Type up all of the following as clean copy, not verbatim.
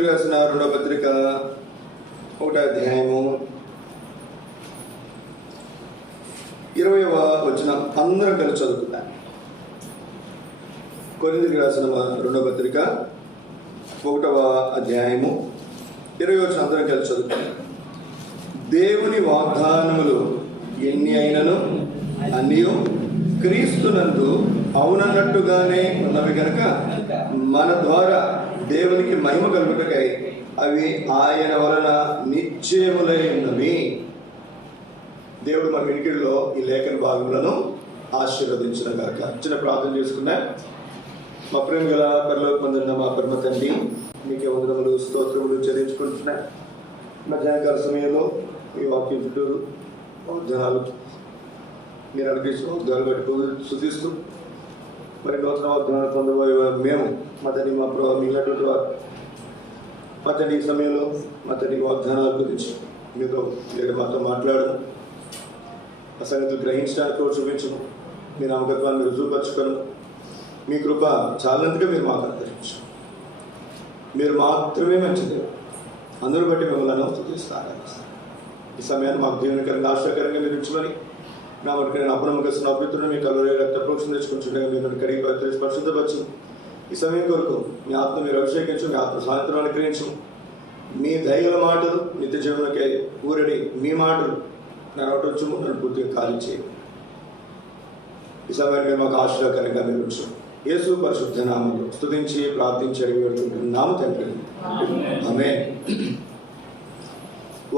రాసిన రెండవ పత్రిక 1వ అధ్యాయము 20వ వచనం అందరం కలిసి చదువుకుందాం. కొరింథీయులకు రాసిన రెండవ పత్రిక 1వ అధ్యాయము 20వ వచనం అందరం కలిసి చదువుకుందాం. దేవుని వాగ్దానములు ఎన్ని అయినను అన్నీ క్రీస్తునందు అవునన్నట్టుగానే ఉన్నవి కనుక మన ద్వారా దేవునికి మహిమ కలుగుటకై అవి ఆయన వలన నిశ్చయములై ఉన్నవి. దేవుడు మన వినికిడిలో ఈ లేఖన భాగములను ఆశీర్వదించిన గాక. చిన్న ప్రార్థన చేసుకున్నా. మా ప్రేమ గల పరలోకమందున్న మా పరమ తండ్రి, మీకే వందనములు స్తోత్రములు చెల్లించుకుంటున్నా. మధ్యాహ్నకాల సమయంలో మీ వాక్యం చుట్టూరు వాగ్దానాలు మీరు అడిగించిన వాగ్దానాలు పెట్టుకో శుద్ధిస్తూ మరి నూతన వాగ్దానాలు పొందబోయే మేము మా తండ్రి మా ప్రభావ మిగిలినటువంటి వారు మా తండ్రి ఈ సమయంలో మా తండ్రి వాగ్దానాల గురించి మీతో లేదా మాతో మాట్లాడము, ఆ సంగతులు గ్రహించడానికి చూపించము, మీ నమ్మకత్వాన్ని రుజువుపరచుకోను, మీ కృప చాలంతగా మీరు మాకు అనుగ్రహించు. మీరు మాత్రమే మంచిది, అందరూ బట్టి మిమ్మల్ని స్తుతిస్తాను. ఈ సమయాన్ని మాకు దీవెనకరంగా ఆశ్చర్యకరంగా మీరు ఇచ్చుకొని నా వరకు నేను అపనమ్మకస్తున్న అభ్యర్థులను మీ కలవరి రక్త ప్రోక్షణ తెచ్చుకుంటుండగా మీరు కడిగి పరిశుద్ధపరచు. ఈ సమయం కొరకు మీ ఆత్మ మీరు అభిషేకించు, మీ ఆత్మ సాయంత్రం అనుగ్రహించు. మీ దయగల మాటలు నిత్య జీవనకే ఊరడి మీ మాటలు నన్ను అటొచ్చుము, నన్ను పూర్తిగా ఖాళీ చేయి. ఈ సమయాన్ని మాకు ఆశ్చర్యకరంగా మీరు ఉంచు. యేసు పరిశుద్ధ నామములో స్తుతించి ప్రార్థించి అడిగి పెడుతున్నాము తండ్రి, ఆమేన్.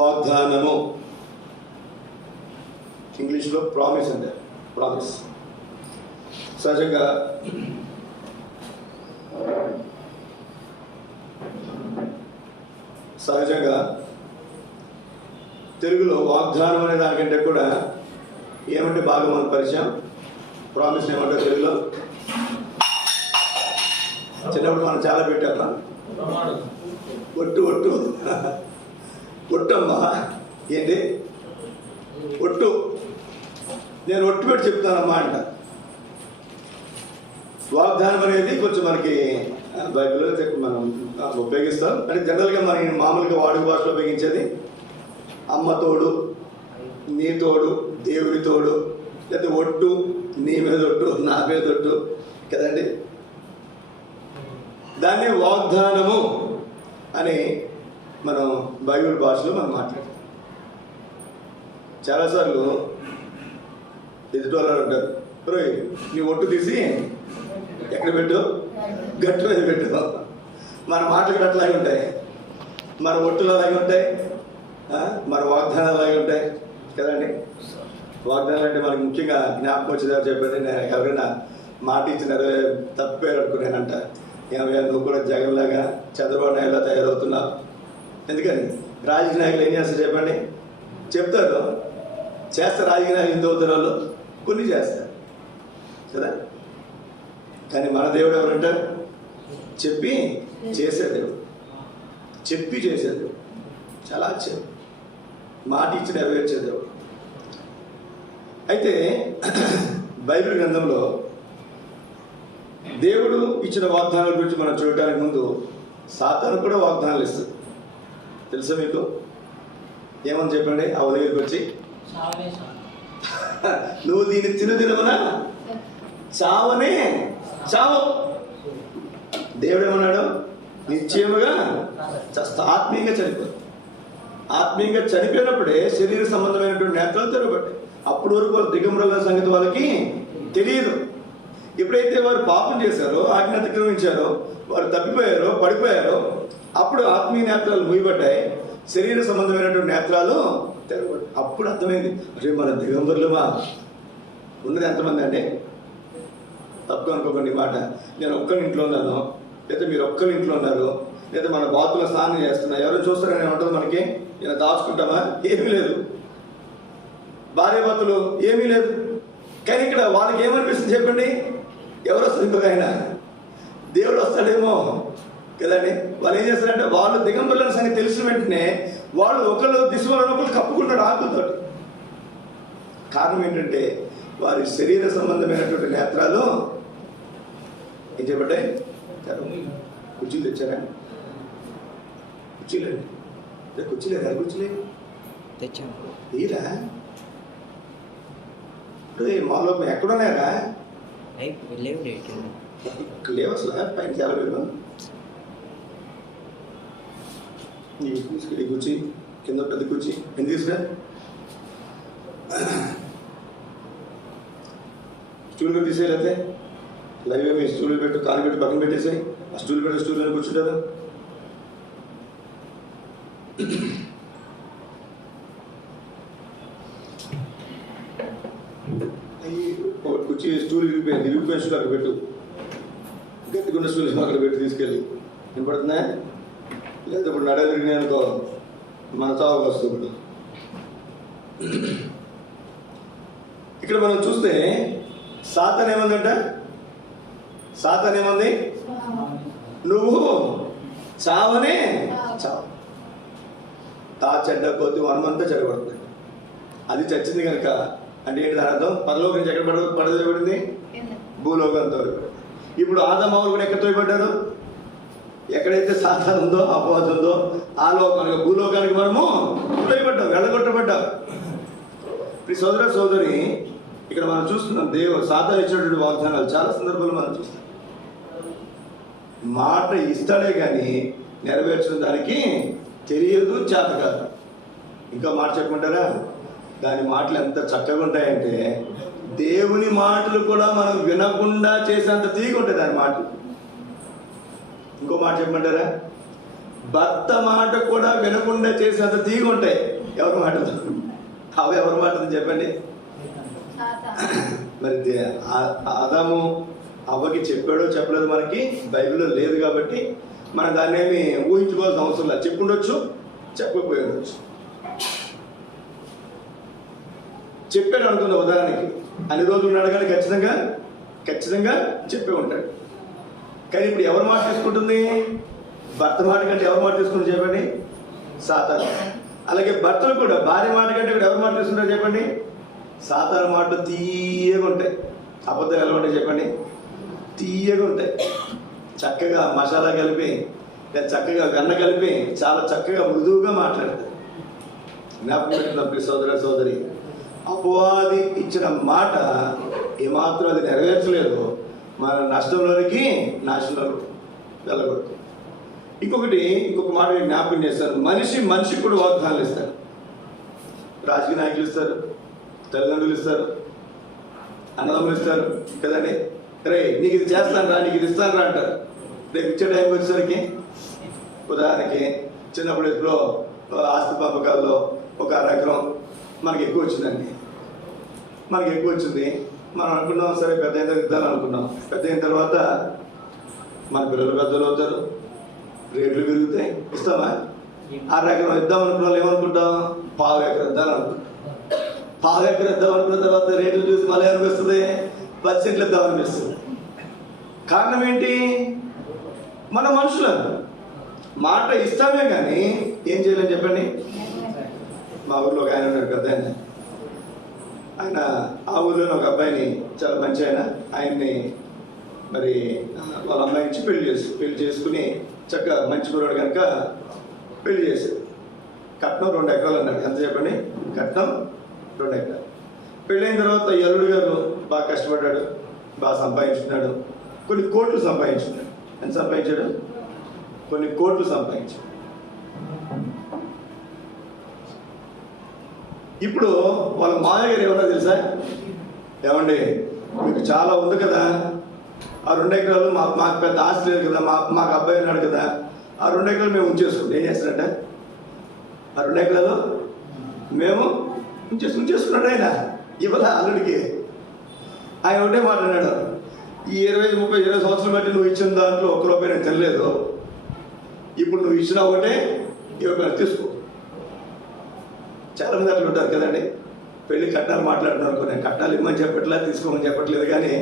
వాగ్దానము ఇంగ్లీష్లో ప్రామిస్ అంటే ప్రామిస్. సహజంగా తెలుగులో వాగ్దానం అనే దానికంటే కూడా ఏమంటే బాగా మనకు పరిచయం. ప్రామిస్ ఏమంటే తెలుగులో చిన్నప్పుడు మనం చాలా పెట్టాం. ఒట్టు ఒట్టు ఒట్టమ్మా, ఏంటి ఒట్టు, నేను ఒట్టు పెట్టి చెప్తానమ్మా అంట. వాగ్దానం అనేది కొంచెం మనకి బైబిల్లో మనం ఉపయోగిస్తాం. అంటే జనరల్గా మన మామూలుగా వాడుక భాషలో ఉపయోగించేది అమ్మ తోడు, నీ తోడు, దేవుడి తోడు, లేకపోతే ఒట్టు, నీ మీద ఒట్టు, నా మీద ఒట్టు కదండి. దాన్ని వాగ్దానము అని మనం బైబిల్ భాషలో మనం మాట్లాడతాం. చాలాసార్లు ఎదుటి వాళ్ళు అంటారు, నీ ఒట్టు తీసి ఎక్కడ పెట్టు, గట్టు మీద పెట్టు. మన మాటలు అట్లాగే ఉంటాయి, మన ఒట్టులు అలాగే ఉంటాయి, మన వాగ్దానాలు అలాగే ఉంటాయి కదండి. వాగ్దానాలు అంటే మనకి ముఖ్యంగా జ్ఞాపకం వచ్చేదాకా చెప్పేది, నేను ఎవరైనా మాట ఇచ్చినారు తప్పిపోయారు అనుకున్నానంట. ఏమయ్యా నువ్వు కూడా జగన్లాగా చంద్రబాబు నాయుడులా తయారవుతున్నావు. ఎందుకని రాజకీయ నాయకులు ఏం చేస్తారు చెప్పండి, చెప్తారు, చేస్తారు. రాజకీయ నాయకులు ఎంత అవుతారు వాళ్ళు, కొన్ని చేస్తారు కదా. కానీ మన దేవుడు ఎవరంటారు, చెప్పి చేసే దేవుడు, చెప్పి చేసే దేవుడు, చాలా ఆశ్చర్యం. మాట ఇచ్చి నెరవేర్చే దేవుడు. అయితే బైబిల్ గ్రంథంలో దేవుడు ఇచ్చిన వాగ్దానాల గురించి మనం చూడటానికి ముందు సాతాను కూడా వాగ్దానాలు ఇస్తుంది. తెలుసా మీకు? ఏమని చెప్పండి, ఆ దగ్గరికి వచ్చి నువ్వు దీన్ని తినమనా చావనే చావు. దేవుడు ఏమన్నాడు, నిశ్చయముగా ఆత్మీయంగా చనిపోదు. ఆత్మీయంగా చనిపోయినప్పుడే శరీర సంబంధమైనటువంటి నేత్రాలు తెరవబడ్డాయి. అప్పటి వరకు వాళ్ళ దిగంబరుల సంగతి వాళ్ళకి తెలియదు. ఎప్పుడైతే వారు పాపం చేశారో, ఆజ్ఞ అతిక్రమించారో, వారు తప్పిపోయారో, పడిపోయారో, అప్పుడు ఆత్మీయ నేత్రాలు మూయబడ్డాయి, శరీర సంబంధమైనటువంటి నేత్రాలు తెరవబడ్డాయి. అప్పుడు అర్థమైంది, అరే మన దిగంబరులమా ఉన్నది ఎంతమంది అంటే. తప్పు అనుకోకండి మాట. నేను ఒక్కరి ఇంట్లో ఉన్నాను, లేదా మీరు ఒక్కరి ఇంట్లో ఉన్నారు, లేదా మన బాతుల స్నానం చేస్తున్నా, ఎవరు చూస్తారని ఉంటుంది మనకి. ఇలా దాచుకుంటామా? ఏమీ లేదు. భార్య భర్తలు ఏమీ లేదు. కానీ ఇక్కడ వాళ్ళకి ఏమనిపిస్తుంది చెప్పండి, ఎవరు వస్తుంది ఇంకొక ఆయన, దేవుడు వస్తాడేమో కదండి. వాళ్ళు ఏం చేస్తారంటే, వాళ్ళు దిగంబరుల సంగతి తెలిసిన వెంటనే వాళ్ళు ఒకళ్ళు దిశలో ఒకళ్ళు కప్పుకుంటాడు ఆకులతో. కారణం ఏంటంటే వారి శరీర సంబంధమైనటువంటి నేత్రాలు ఏం చెప్పండి, కుర్చీలు తెచ్చారా? కుర్చీలండి, కుర్చీలేదు, అది కుర్చీలేదు తెచ్చాను. తీరా మాలో ఎక్కడున్నాయరా? లేవు డేట్ లేవు అసలు. పైన చాలా లేదు. తీసుకెళ్ళి కూర్చి కింద పెద్ద కూర్చి ఎందుకు తీసుకురా? స్టూల్ కూడా తీసేయలేతే లైవ్ ఏమి స్టూల్ పెట్టు, కాలు పెట్టి పక్కన పెట్టేసాయి. ఆ స్టూల్ పెట్టి స్టూల్ అని కూర్చుంటారు. కుర్చీ స్టూల్ ఇరిగిపోయింది, ఇరిగిపోయిన స్టూల్ అక్కడ పెట్టు, గట్టిగున్న స్టూల్ అక్కడ పెట్టి తీసుకెళ్ళి. వినపడుతుందా? లేదా ఇప్పుడు నడలు తిరిగినాయి అనుకో, మన చావుకు వస్తుంది. ఇక్కడ మనం చూస్తే సాతాన్ ఏమందంట? సాతాన్ ఏమంది? నువ్వు చావనే చావు. చెడ్డ కొద్ది వనమంతా చెడగొడుతుంది. అది చచ్చింది కనుక అంటే ఏంటి దాని అర్థం? పరలోకం నుంచి ఎక్కడ పడదోయబడింది? భూలోకంతో. ఇప్పుడు ఆదాము కూడా ఎక్కడ తోయబడ్డారు? ఎక్కడైతే సాతాన్ ఉందో, అపవాదం ఉందో ఆ లోకానికి, భూలోకానికి మనము తోయబడ్డాం, వెళ్ళగొట్టబడ్డాం. ఇప్పుడు సోదర సోదరి, ఇక్కడ మనం చూస్తున్నాం సాతాను ఇచ్చినటువంటి వాగ్దానాలు చాలా సందర్భాలు మనం చూస్తాం. మాట ఇస్తాడే కానీ నెరవేర్చిన దానికి తెలియదు, చేత కాదు. ఇంకా మాట చెప్పమంటారా? దాని మాటలు ఎంత చక్కగా ఉంటాయంటే దేవుని మాటలు కూడా మనం వినకుండా చేసేంత తీగ ఉంటాయి దాని మాటలు. ఇంకో మాట చెప్పమంటారా? భర్త మాట కూడా వినకుండా చేసేంత తీగ ఉంటాయి. ఎవరి మాటలు? అవి ఎవరి మాటలు చెప్పండి. మరి ఆదాము అవ్వకి చెప్పాడో చెప్పలేదు మనకి బైబిల్లో లేదు కాబట్టి మనం దాన్ని ఏమి ఊహించుకోవాల్సిన అవసరం లేదు. చెప్పుండొచ్చు, చెప్పకపోయి ఉండొచ్చు. చెప్పాడు అనుకుందా, ఉదాహరణకి అన్ని రోజులు ఉన్నాడు కానీ ఖచ్చితంగా చెప్పే ఉంటాడు. కానీ ఇప్పుడు ఎవరి మాట తీసుకుంటుంది? భర్త మాట కంటే ఎవరి మాట తీసుకుంటుంది చెప్పండి? సాతాను. అలాగే భర్తలు కూడా భార్య మాట కంటే ఇప్పుడు ఎవరి మాట తీసుకుంటారు చెప్పండి? సాతాను మాటలు తీయగా ఉంటాయి. అబద్ధాలు ఎలా ఉంటాయి చెప్పండి? తీయగా ఉంటాయి. చక్కగా మసాలా కలిపి, లేదా చక్కగా వెన్న కలిపి చాలా చక్కగా మృదువుగా మాట్లాడతారు. జ్ఞాపకం పెట్టినప్పుడు సోదర సోదరి, అపవాది ఇచ్చిన మాట ఏమాత్రం అది నెరవేర్చలేదు, మన నష్టంలోనికి నాశనంలో వెళ్ళగొడుతుంది. ఇంకొక మాట జ్ఞాపకం చేస్తారు. మనిషికి కూడా వాగ్దానాలు ఇస్తారు. రాజకీయ నాయకులు ఇస్తారు, తల్లిదండ్రులు ఇస్తారు, అన్నదమ్ములు ఇస్తారు కదండి. రే నీకు ఇది చేస్తాను రా, నీకు ఇది ఇస్తాను రా అంటారు. రేపు ఇచ్చే టైంకి వచ్చేసరికి ఉదాహరణకి చిన్నప్పుడు ఎప్పుడో ఆస్తి పంపకాల్లో ఒక ఎకరం మనకి ఎక్కువ వచ్చిందండి. మనకి ఎక్కువ వచ్చింది, మనం అనుకున్నాం సరే పెద్ద అయిన ఇద్దామని అనుకున్నాం. పెద్ద అయిన తర్వాత మన పిల్లలు పెద్దలు అవుతారు, రేట్లు పెరుగుతాయి, ఇస్తామా? 6 ఎకరం ఇద్దాం అనుకున్న వాళ్ళు ఏమనుకుంటాం? 1/2 ఎకరం ఇద్దాం అనుకుంటాం. 1/2 ఎకరం ఇద్దాం అనుకున్న తర్వాత రేట్లు చూసి మళ్ళీ అనిపిస్తుంది 10 సెంట్లు ఇద్దాం అనిపిస్తుంది. కారణం ఏంటి? మన మనుషులు మాట ఇస్తామే కానీ ఏం చేయలేని చెప్పండి. మా ఊర్లో ఒక ఆయన ఉన్నాడు, పెద్ద ఆయన ఆ ఊర్లోనే ఒక అబ్బాయిని, చాలా మంచి ఆయన్ని మరి వాళ్ళ అమ్మాయి ఇచ్చి పెళ్లి చేసుకుని చక్కగా మంచి కుర్రాడు కనుక పెళ్లి చేశాడు. కట్నం 2 ఎకరాలు అన్నాడు. ఎంత చెప్పండి? కట్నం 2 ఎకరాలు. పెళ్ళైన తర్వాత ఈ అల్లుడు గారు బాగా కష్టపడ్డాడు, బాగా సంపాదించుకున్నాడు, కొన్ని కోట్లు సంపాదించుకున్నాడు. ఎంత సంపాదించాడు? కొన్ని కోట్లు సంపాదించాడు. ఇప్పుడు వాళ్ళ మామయ్య గారు ఏమన్నా తెలుసా? ఏమండి మీకు చాలా ఉంది కదా, ఆ 2 ఎకరాలు మాకు పెద్ద ఆస్తి లేదు కదా, మాకు అబ్బాయి ఉన్నాడు కదా, ఆ 2 ఎకరాలు మేము ఉంచేసుకుంటాం. ఏం చేస్తారంట? ఆ 2 ఎకరాలు మేము ఉంచేసుకున్నాడు. ఆయన ఇవాళ అల్లుడికి ఆయన ఒకటే మాట్లాడాడు, ఈ 20 సంవత్సరాలు బట్టి నువ్వు ఇచ్చిన దాంట్లో ₹1 నేను తెలియలేదు, ఇప్పుడు నువ్వు ఇచ్చిన ఒకటే 20 తీసుకో. చాలామంది అట్లా ఉంటారు కదండి. పెళ్లి కట్నాలు మాట్లాడుతున్నారు, కొన్ని కట్నాలు ఇవ్వమని చెప్పట్లేదు, తీసుకోమని చెప్పట్లేదు. కానీ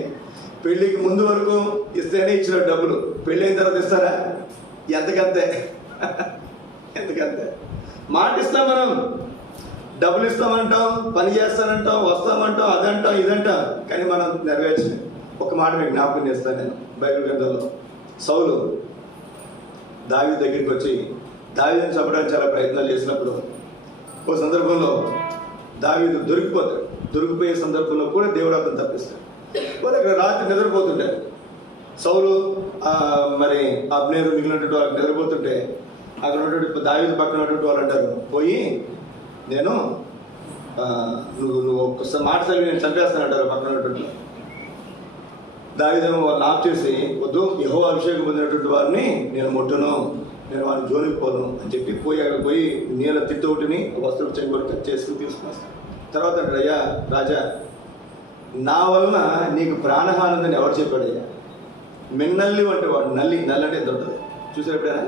పెళ్లికి ముందు వరకు ఇస్తేనే ఇచ్చిన డబ్బులు, పెళ్ళి అయిన తర్వాత ఇస్తారా? ఎంతకంతే మాట ఇస్తాం మనం, డబ్బులు ఇస్తామంటాం, పని చేస్తానంటాం, వస్తామంటాం, అదంటాం ఇదంటాం, కానీ మనం నెరవేర్చలేం. ఒక మాట మీకు జ్ఞాపకం చేస్తాను నేను. బైబిల్ గ్రంథంలో సౌలు దావీదు దగ్గరికి వచ్చి దావీదుని చంపడానికి చాలా ప్రయత్నాలు చేసినప్పుడు ఒక సందర్భంలో దావీదు దొరికిపోయే సందర్భంలో కూడా దేవుడు అతను తప్పిస్తాడు. వాళ్ళు అక్కడ రాత్రి నిద్రపోతుంటారు. సౌలు మరి అబ్నేరు మిగిలినటువంటి వాళ్ళకి నిద్రపోతుంటే అక్కడ ఉన్నటువంటి దావీదు పక్కన ఉన్నటువంటి వాళ్ళు అంటారు, పోయి నేను నువ్వు ఒక్కసారి మాట సరిగ్గా నేను చంపేస్తాను అంటారు పక్కన ఉన్నటువంటి. దావీదేమో వాళ్ళని ఆఫ్ చేసి, వద్దు, యెహోవా అభిషేకం పొందినటువంటి వారిని నేను ముట్టను, నేను వారిని జోలికి పోను అని చెప్పి పోయి అక్కడ పోయి నీళ్ళ తిట్టొకటిని వస్త్రం చెంగోటి కట్ చేసుకుని తీసుకున్నాను. తర్వాత అంటాడు, అయ్యా రాజా, నా వలన నీకు ప్రాణహాని ఉందని ఎవరు చెప్పాడయ్యా? మిన్నల్లి వంటి వాడు, నల్లి అంటే ఎంత ఉంటుంది చూసారు ఎప్పుడైనా?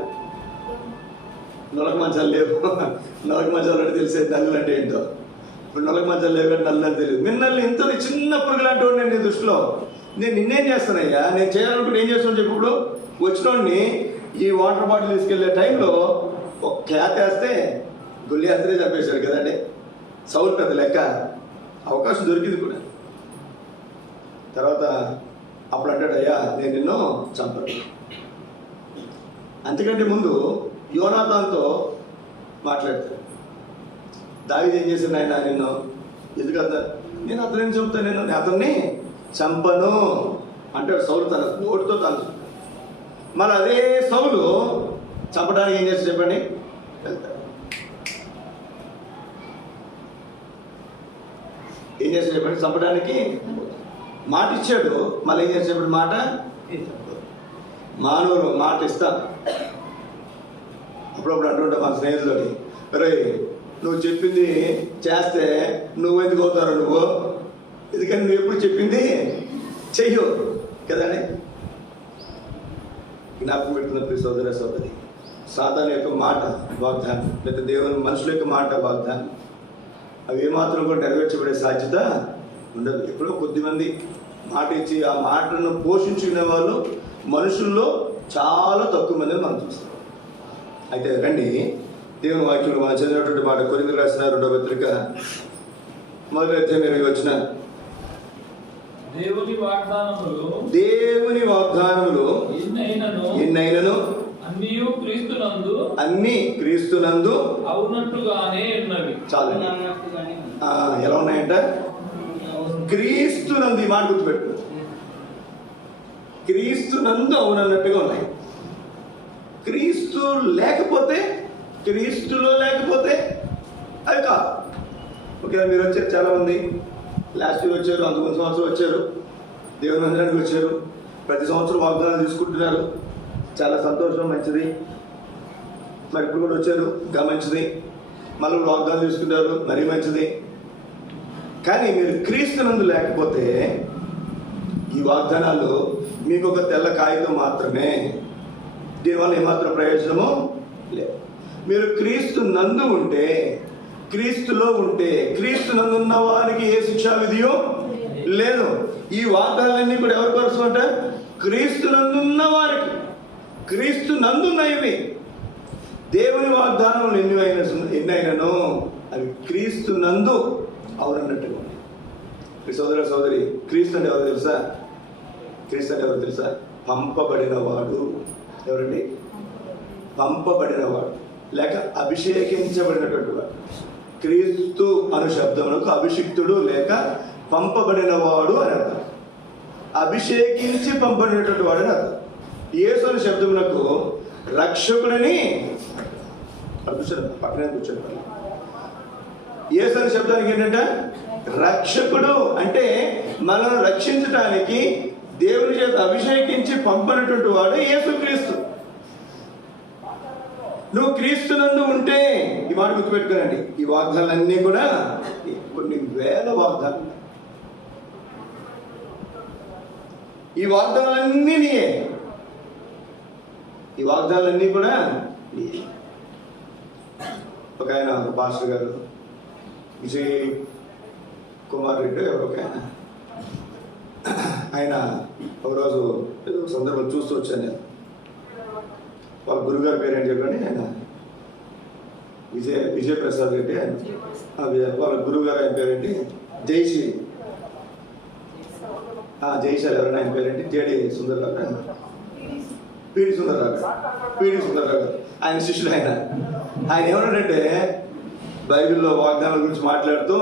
నొలక మంచాలు లేవు, నొలక మంచాలు అంటే తెలిసే నల్లు అంటే ఏంటో. ఇప్పుడు నొలక మంచాలు లేవు అంటే నల్లు అని తెలియదు. మిన్నల్ని ఇంత చిన్న పురుగులు అంటూ నేను నీ దృష్టిలో నేను నిన్నేం చేస్తానయ్యా, నేను చేయాలనుకుంటే ఏం చేస్తాను చెప్పి. ఇప్పుడు వచ్చినోడిని ఈ వాటర్ బాటిల్ తీసుకెళ్లే టైంలో ఒక క్యాత్ వేస్తే గుల్లి అంతనే చంపేశాడు కదండి. సౌలు పెద్ద లెక్క, అవకాశం దొరికింది కూడా. తర్వాత అప్పుడు అంటాడు, అయ్యా నేను నిన్ను చంపను. అంతకంటే ముందు యోనాతాన్తో మాట్లాడతాడు. దావీదు ఏం చేశాడు, ఆయన నిన్ను ఎందుకు నేను అతన్ని చంపుతాను, నేను అతన్ని చంపను అంటాడు సౌలు తన నోటితో తాను. మరి అదే సౌలు చంపడానికి ఏం చేస్తాడు చెప్పండి? వెళ్తాడు. ఏం చేస్తాడు చెప్పండి? చంపడానికి మాట ఇచ్చాడు. మళ్ళీ ఏం చేసేప్పుడు మాట మానవులు మాట ఇస్తాను. అప్పుడప్పుడు అంటుంటా మా స్నేహితులని, రే నువ్వు చెప్పింది చేస్తే నువ్వు ఎందుకు అవుతారు, నువ్వు ఎందుకని నువ్వు ఎప్పుడు చెప్పింది చెయ్యు కదండి. జ్ఞాపకం పెట్టుకున్న సోదర సోదరి, సాతాను యొక్క మాట వాగ్దానం, లేదా దేవుని మనుషుల యొక్క మాట వాగ్దానం, అవి ఏమాత్రం కూడా నెరవేర్చబడే సాధ్యత ఉండదు. ఎప్పుడో కొద్దిమంది మాట ఇచ్చి ఆ మాటను పోషించుకునే వాళ్ళు మనుషుల్లో చాలా తక్కువ మందిని మనం చూస్తాం. అయితే రండి, దేవుని వాక్యంలో మనం చదివినటువంటి మాట కొరింథీయులకు రాసిన 2వ పత్రిక 1వ అధ్యాయం 20వ వచనం. దేవుని వాగ్దానములు ఎన్నైనను అన్ని క్రీస్తునందు అవునట్టుగానే ఉన్నవి. చాలు. ఎలా ఉన్నాయంట? క్రీస్తునందు. ఈ మాట గుర్తుపెట్టు, క్రీస్తునందు అవునన్నట్టుగా ఉన్నాయి. క్రీస్తు లేకపోతే, క్రీస్తులో లేకపోతే అవి కాదు. ఓకే, మీరు వచ్చారు చాలామంది, లాస్ట్ ఇయర్ వచ్చారు, అంతకుముందు సంవత్సరం వచ్చారు, దేవుని మందిరానికి వచ్చారు, ప్రతి సంవత్సరం వాగ్దానాలు తీసుకుంటున్నారు, చాలా సంతోషం, మంచిది. మరి ఇప్పుడు కూడా వచ్చారు, ఇంకా మంచిది. మళ్ళీ వాగ్దానాలు తీసుకుంటారు, మరీ మంచిది. కానీ మీరు క్రీస్తునందు లేకపోతే ఈ వాగ్దానాలు మీకు ఒక తెల్ల కాగితం మాత్రమే, దీనివల్ల ఏమాత్రం ప్రయోజనము లేదు. మీరు క్రీస్తు నందు ఉంటే, క్రీస్తులో ఉంటే, క్రీస్తు నందు ఉన్న వారికి ఏ శిక్షా విధియో లేదు. ఈ వాగ్దానాలన్నీ కూడా ఎవరి కోసం అంట? క్రీస్తు నందున్న వారికి. క్రీస్తు నందున్నవి దేవుని వాగ్దానములు ఎన్నైనను అవి క్రీస్తు నందు అవునన్నట్టుగా ఉన్నాయి. సోదర సోదరి, క్రీస్తు అంటే ఎవరు తెలుసా? క్రీస్తు అంటే ఎవరు తెలుసా? పంపబడినవాడు. ఎవరండి? పంపబడినవాడు లేక అభిషేకించబడినటువంటి వాడు. క్రీస్తు అను శబ్దములకు అభిషిక్తుడు లేక పంపబడినవాడు అని అర్థం. అభిషేకించి పంపబడినటువంటి వాడు అని అర్థం. యేసు అనే శబ్దములకు రక్షకుడని పక్కనే కూర్చోండి. యేసు అనే శబ్దానికి ఏంటంటే రక్షకుడు, అంటే మనల్ని రక్షించడానికి దేవుని చేత అభిషేకించి పంపినటువంటి వాడు యేసుక్రీస్తు. నువ్వు క్రీస్తునందు ఉంటే, ఈ మాట గుర్తుపెట్టుకోనండి, ఈ వాగ్దానాలన్నీ కూడా కొన్ని వేల వాగ్దానాలు. ఈ వాగ్దానాలన్నీ నీయే, ఈ వాగ్దానాలన్నీ కూడా నీయే. ఒక ఆయన, ఒక పాస్టర్ గారు, విజయ్ కుమార్ రెడ్డి ఎవరు, ఒక ఆయన ఒకరోజు ఏదో సందర్భం చూస్తూ వచ్చాను నేను. వాళ్ళ గురుగారి పేరు ఏంటి చెప్పండి? ఆయన విజయప్రసాద్ రెడ్డి. వాళ్ళ గురువుగారు ఆయన పేరేంటి? జైశ్రీ. జైశాల్ ఎవరైనా ఆయన పేరేంటి? జేడి సుందర్రావు, పీడి సుందర్రావు గారు. ఆయన శిష్యుడు ఆయన ఏమన్నాడంటే బైబిల్లో వాగ్దానాల గురించి మాట్లాడుతూ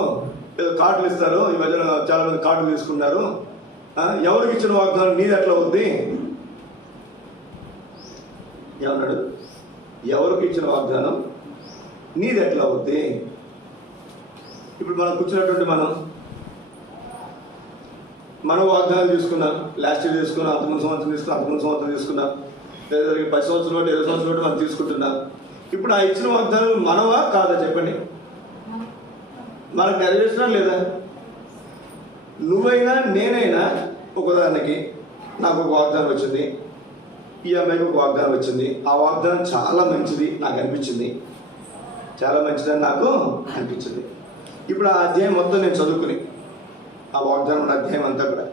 ఏదో కార్డులు ఇస్తారు, ఈ మధ్యన చాలా మంది కార్డులు తీసుకున్నారు. ఎవరికి ఇచ్చిన వాగ్దానం నీది ఎట్లా అవుద్ది ఏమన్నాడు? ఎవరికి ఇచ్చిన వాగ్దానం నీది ఎట్లా అవుద్ది? ఇప్పుడు మనం కూర్చున్నటువంటి మనం వాగ్దానాలు తీసుకున్నాం. లాస్ట్ ఇయర్ తీసుకున్నాం, అంతకుముందు సంవత్సరం తీసుకున్నాం, అంతకుముందు సంవత్సరం తీసుకున్నాం, లేదా 10 సంవత్సరం 20 సంవత్సరం మనం తీసుకుంటున్నాం. ఇప్పుడు ఆ ఇచ్చిన వాగ్దానాలు మనవా కాదా చెప్పండి? మనకు నెరవేర్చినా లేదా? నువ్వైనా నేనైనా ఒక ఉదాహరణకి నాకు ఒక వాగ్దానం వచ్చింది, ఈ అమ్మాయికి ఒక వాగ్దానం వచ్చింది. ఆ వాగ్దానం చాలా మంచిది నాకు అనిపించింది, చాలా మంచిదని నాకు అనిపించింది. ఇప్పుడు ఆ అధ్యాయం మొత్తం నేను చదువుకుని ఆ వాగ్దానం అధ్యాయం అంతా కూడా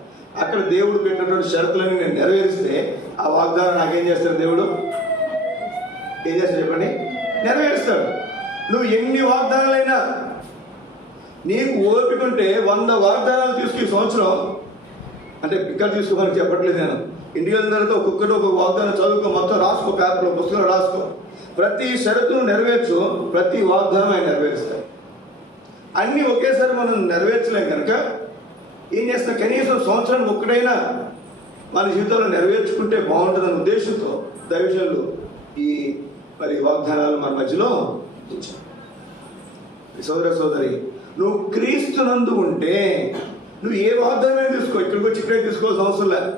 అక్కడ దేవుడు పెట్టినటువంటి షరతులని నేను నెరవేరిస్తే ఆ వాగ్దానం నాకేం చేస్తాడు? దేవుడు ఏం చేస్తాడు చెప్పండి? నెరవేరుస్తాడు. నువ్వు ఎన్ని వాగ్దానాలైనా నీకు ఓపిక ఉంటే 100 వాగ్దానాలు తీసుకు ఈ సంవత్సరం, అంటే ఇక్కడ తీసుకోమని చెప్పట్లేదు నేను, ఇంటికి వెళ్ళిన తర్వాత ఒక్కొక్కటి ఒక వాగ్దానం చదువుకో, మొత్తం రాసుకో, పేపర్లో పుస్తకంలో రాసుకో. ప్రతి షరతును నెరవేర్చు, ప్రతి వాగ్దానం ఆయన నెరవేరుస్తాడు. అన్నీ ఒకేసారి మనం నెరవేర్చలేం కనుక ఏం చేస్తాం? కనీసం సంవత్సరానికి ఒక్కటైనా మన జీవితంలో నెరవేర్చుకుంటే బాగుంటుందనే ఉద్దేశంతో దైవజనులు ఈ మరి వాగ్దానాలు మన మధ్యలో ఉంచారు. సోదర సోదరి, నువ్వు క్రీస్తునందు ఉంటే నువ్వు ఏ వాగ్దానం తీసుకో, ఇక్కడికి వచ్చి ఇక్కడే తీసుకోవాల్సిన అవసరం లేదు.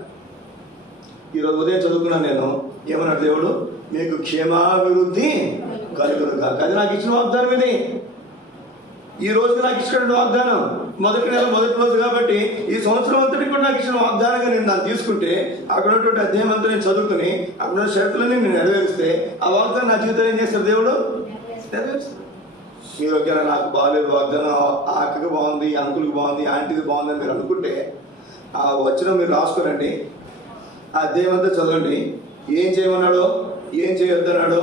ఈరోజు ఉదయం చదువుకున్నాను నేను, ఏమన్నాడు దేవుడు? మీకు క్షేమాభివృద్ధి కలుగును కాక. అది నాకు ఇచ్చిన వాగ్దానం. ఇది ఈ రోజుకి నాకు ఇచ్చిన వాగ్దానం, మొదటి నెల మొదటి రోజు కాబట్టి ఈ సంవత్సరం అంతటి కూడా నాకు ఇచ్చిన వాగ్దానంగా నేను దాన్ని తీసుకుంటే, అక్కడ ఉన్నటువంటి అధ్యాయం అంతా నేను చదువుకుని అక్కడ ఉన్న షరతులని నేను నెరవేరిస్తే ఆ వాగ్దానం నా జీవితం ఏం చేస్తారు? దేవుడు నెరవేరుస్తాడు. మీరు ఒకవేళ నాకు బాగాలేదు వాగ్దానం, ఆ అక్కకి బాగుంది, అంకుల్కి బాగుంది, ఆంటీకి బాగుంది అని మీరు అనుకుంటే ఆ వచ్చిన మీరు రాసుకోరండి, ఆ అధ్యాయం అంతా చదవండి, ఏం చేయమన్నాడో ఏం చేయొద్దన్నాడో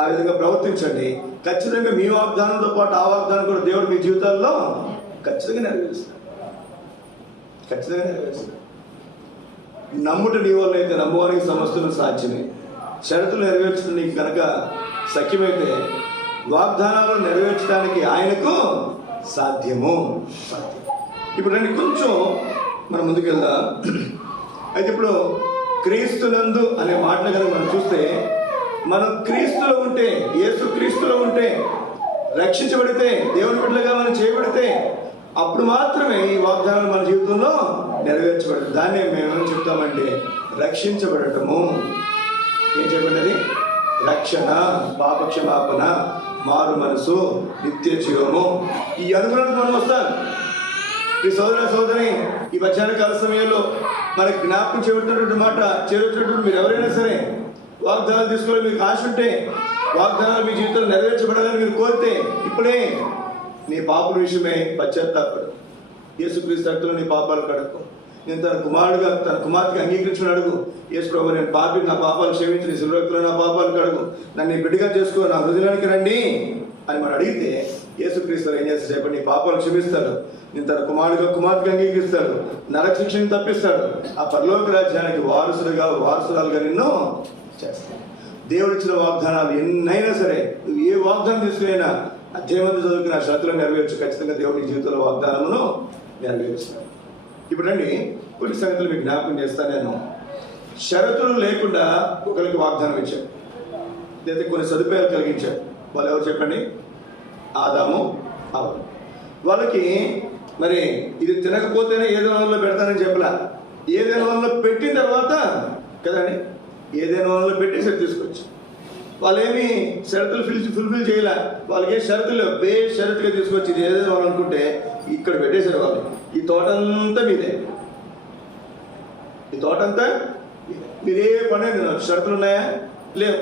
ఆ విధంగా ప్రవర్తించండి. ఖచ్చితంగా మీ వాగ్దానంతో పాటు ఆ వాగ్దానం కూడా దేవుడు మీ జీవితాల్లో ఖచ్చితంగా నెరవేరుస్తాడు. ఖచ్చితంగా నెరవేరుస్తాడు. నమ్ముట నీ వల్ల అయితే నమ్మువానికి సమస్తలు సాధ్యమే. షరతులు నెరవేర్చడం నీకు కనుక సఖ్యమైతే వాగ్దానాలు నెరవేర్చడానికి ఆయనకు సాధ్యము. ఇప్పుడు రండి కొంచెం మనం ముందుకెళ్దాం. అయితే ఇప్పుడు క్రీస్తునందు అనే మాటలు కనుక మనం చూస్తే, మనం క్రీస్తులో ఉంటే, యేసు క్రీస్తులో ఉంటే, రక్షించబడితే, దేవుని బిడ్డలుగా మనం చేయబడితే అప్పుడు మాత్రమే ఈ వాగ్దానాలు మన జీవితంలో నెరవేర్చబడదు. దాన్నే మేమేమని చెప్తామంటే రక్షించబడటము. ఏం చెప్పండి? రక్షణ, పాపక్షమాపణ, మారు మనసు, నిత్య జీవము. ఈ అనుగ్రహానికి మనం వస్తాం. ఈ సోదర సోదరి, ఈ మధ్యాహ్న కాల సమయంలో మనకి జ్ఞాపకం చేయబడుతున్నటువంటి మాట, చేరుతున్నటువంటి మీరు ఎవరైనా సరే వాగ్దానాలు తీసుకోవాలి, మీకు ఆశ ఉంటే, వాగ్దానాలు మీ జీవితంలో నెరవేర్చబడాలని మీరు కోరితే ఇప్పుడే నీ పాపల విషయమై పశ్చాత్తాపడు. యేసుక్రీస్తు రక్తంలో నీ పాపాలు కడుక్కో. నేను తన కుమారుడుగా, తన కుమార్తెగా అంగీకరించిన అడుగు, యేసు ప్రభువా నేను పాపి, నా పాపాలు క్షమించి, నీ శిలువ రక్తంలో నా పాపాలు కడుగు, నన్ను నీ బిడ్డగా చేసుకో, నా హృదయానికి రండి అని మనం అడిగితే యేసుక్రీస్తు ఏం చేస్తాడు చెప్పండి? నీ పాపాలు క్షమిస్తాడు, నేను తన కుమారుడుగా, కుమార్తెగా అంగీకరిస్తాడు, నరక శిక్షని తప్పిస్తాడు, ఆ పరలోక రాజ్యానికి వారసులుగా, వారసురాలుగా నిన్ను చేస్తాడు. దేవుడు ఇచ్చిన వాగ్దానాలు ఎన్నైనా సరే, నువ్వు ఏ వాగ్దానం తీసుకునైనా అధ్యాయంతో చదువుకున్న షరతులను నెరవేర్చు. ఖచ్చితంగా దేవుడి జీవితంలో వాగ్దానమును నెరవేరుస్తాడు. ఇప్పుడు రండి కొన్ని సంగతులు మీకు జ్ఞాపకం చేస్తాను. నేను షరతులు లేకుండా ఒకరికి వాగ్దానం ఇచ్చాడు, లేదా కొన్ని సదుపాయాలు కలిగించాడు. వాళ్ళు ఎవరు చెప్పండి? ఆదాము, హవ్వ. వాళ్ళకి మరి ఇది తినకపోతేనే ఏదైనా వనరులో పెడతానని చెప్పలా, ఏదైనా వనరులో పెట్టిన తర్వాత కదండి, ఏదైనా వనరులో పెట్టేసరి తీసుకొచ్చి వాళ్ళేమి షరతులు ఫుల్ఫిల్ చేయలే. వాళ్ళకి ఏ షరతులు బే షరతుగా తీసుకొచ్చి ఇది ఏదైనా వాళ్ళు అనుకుంటే ఇక్కడ పెట్టేశారు. వాళ్ళు ఈ తోటంతా మీదే, ఈ తోటంతా మీరే పని తినవచ్చు. షరతులు ఉన్నాయా? లేవు.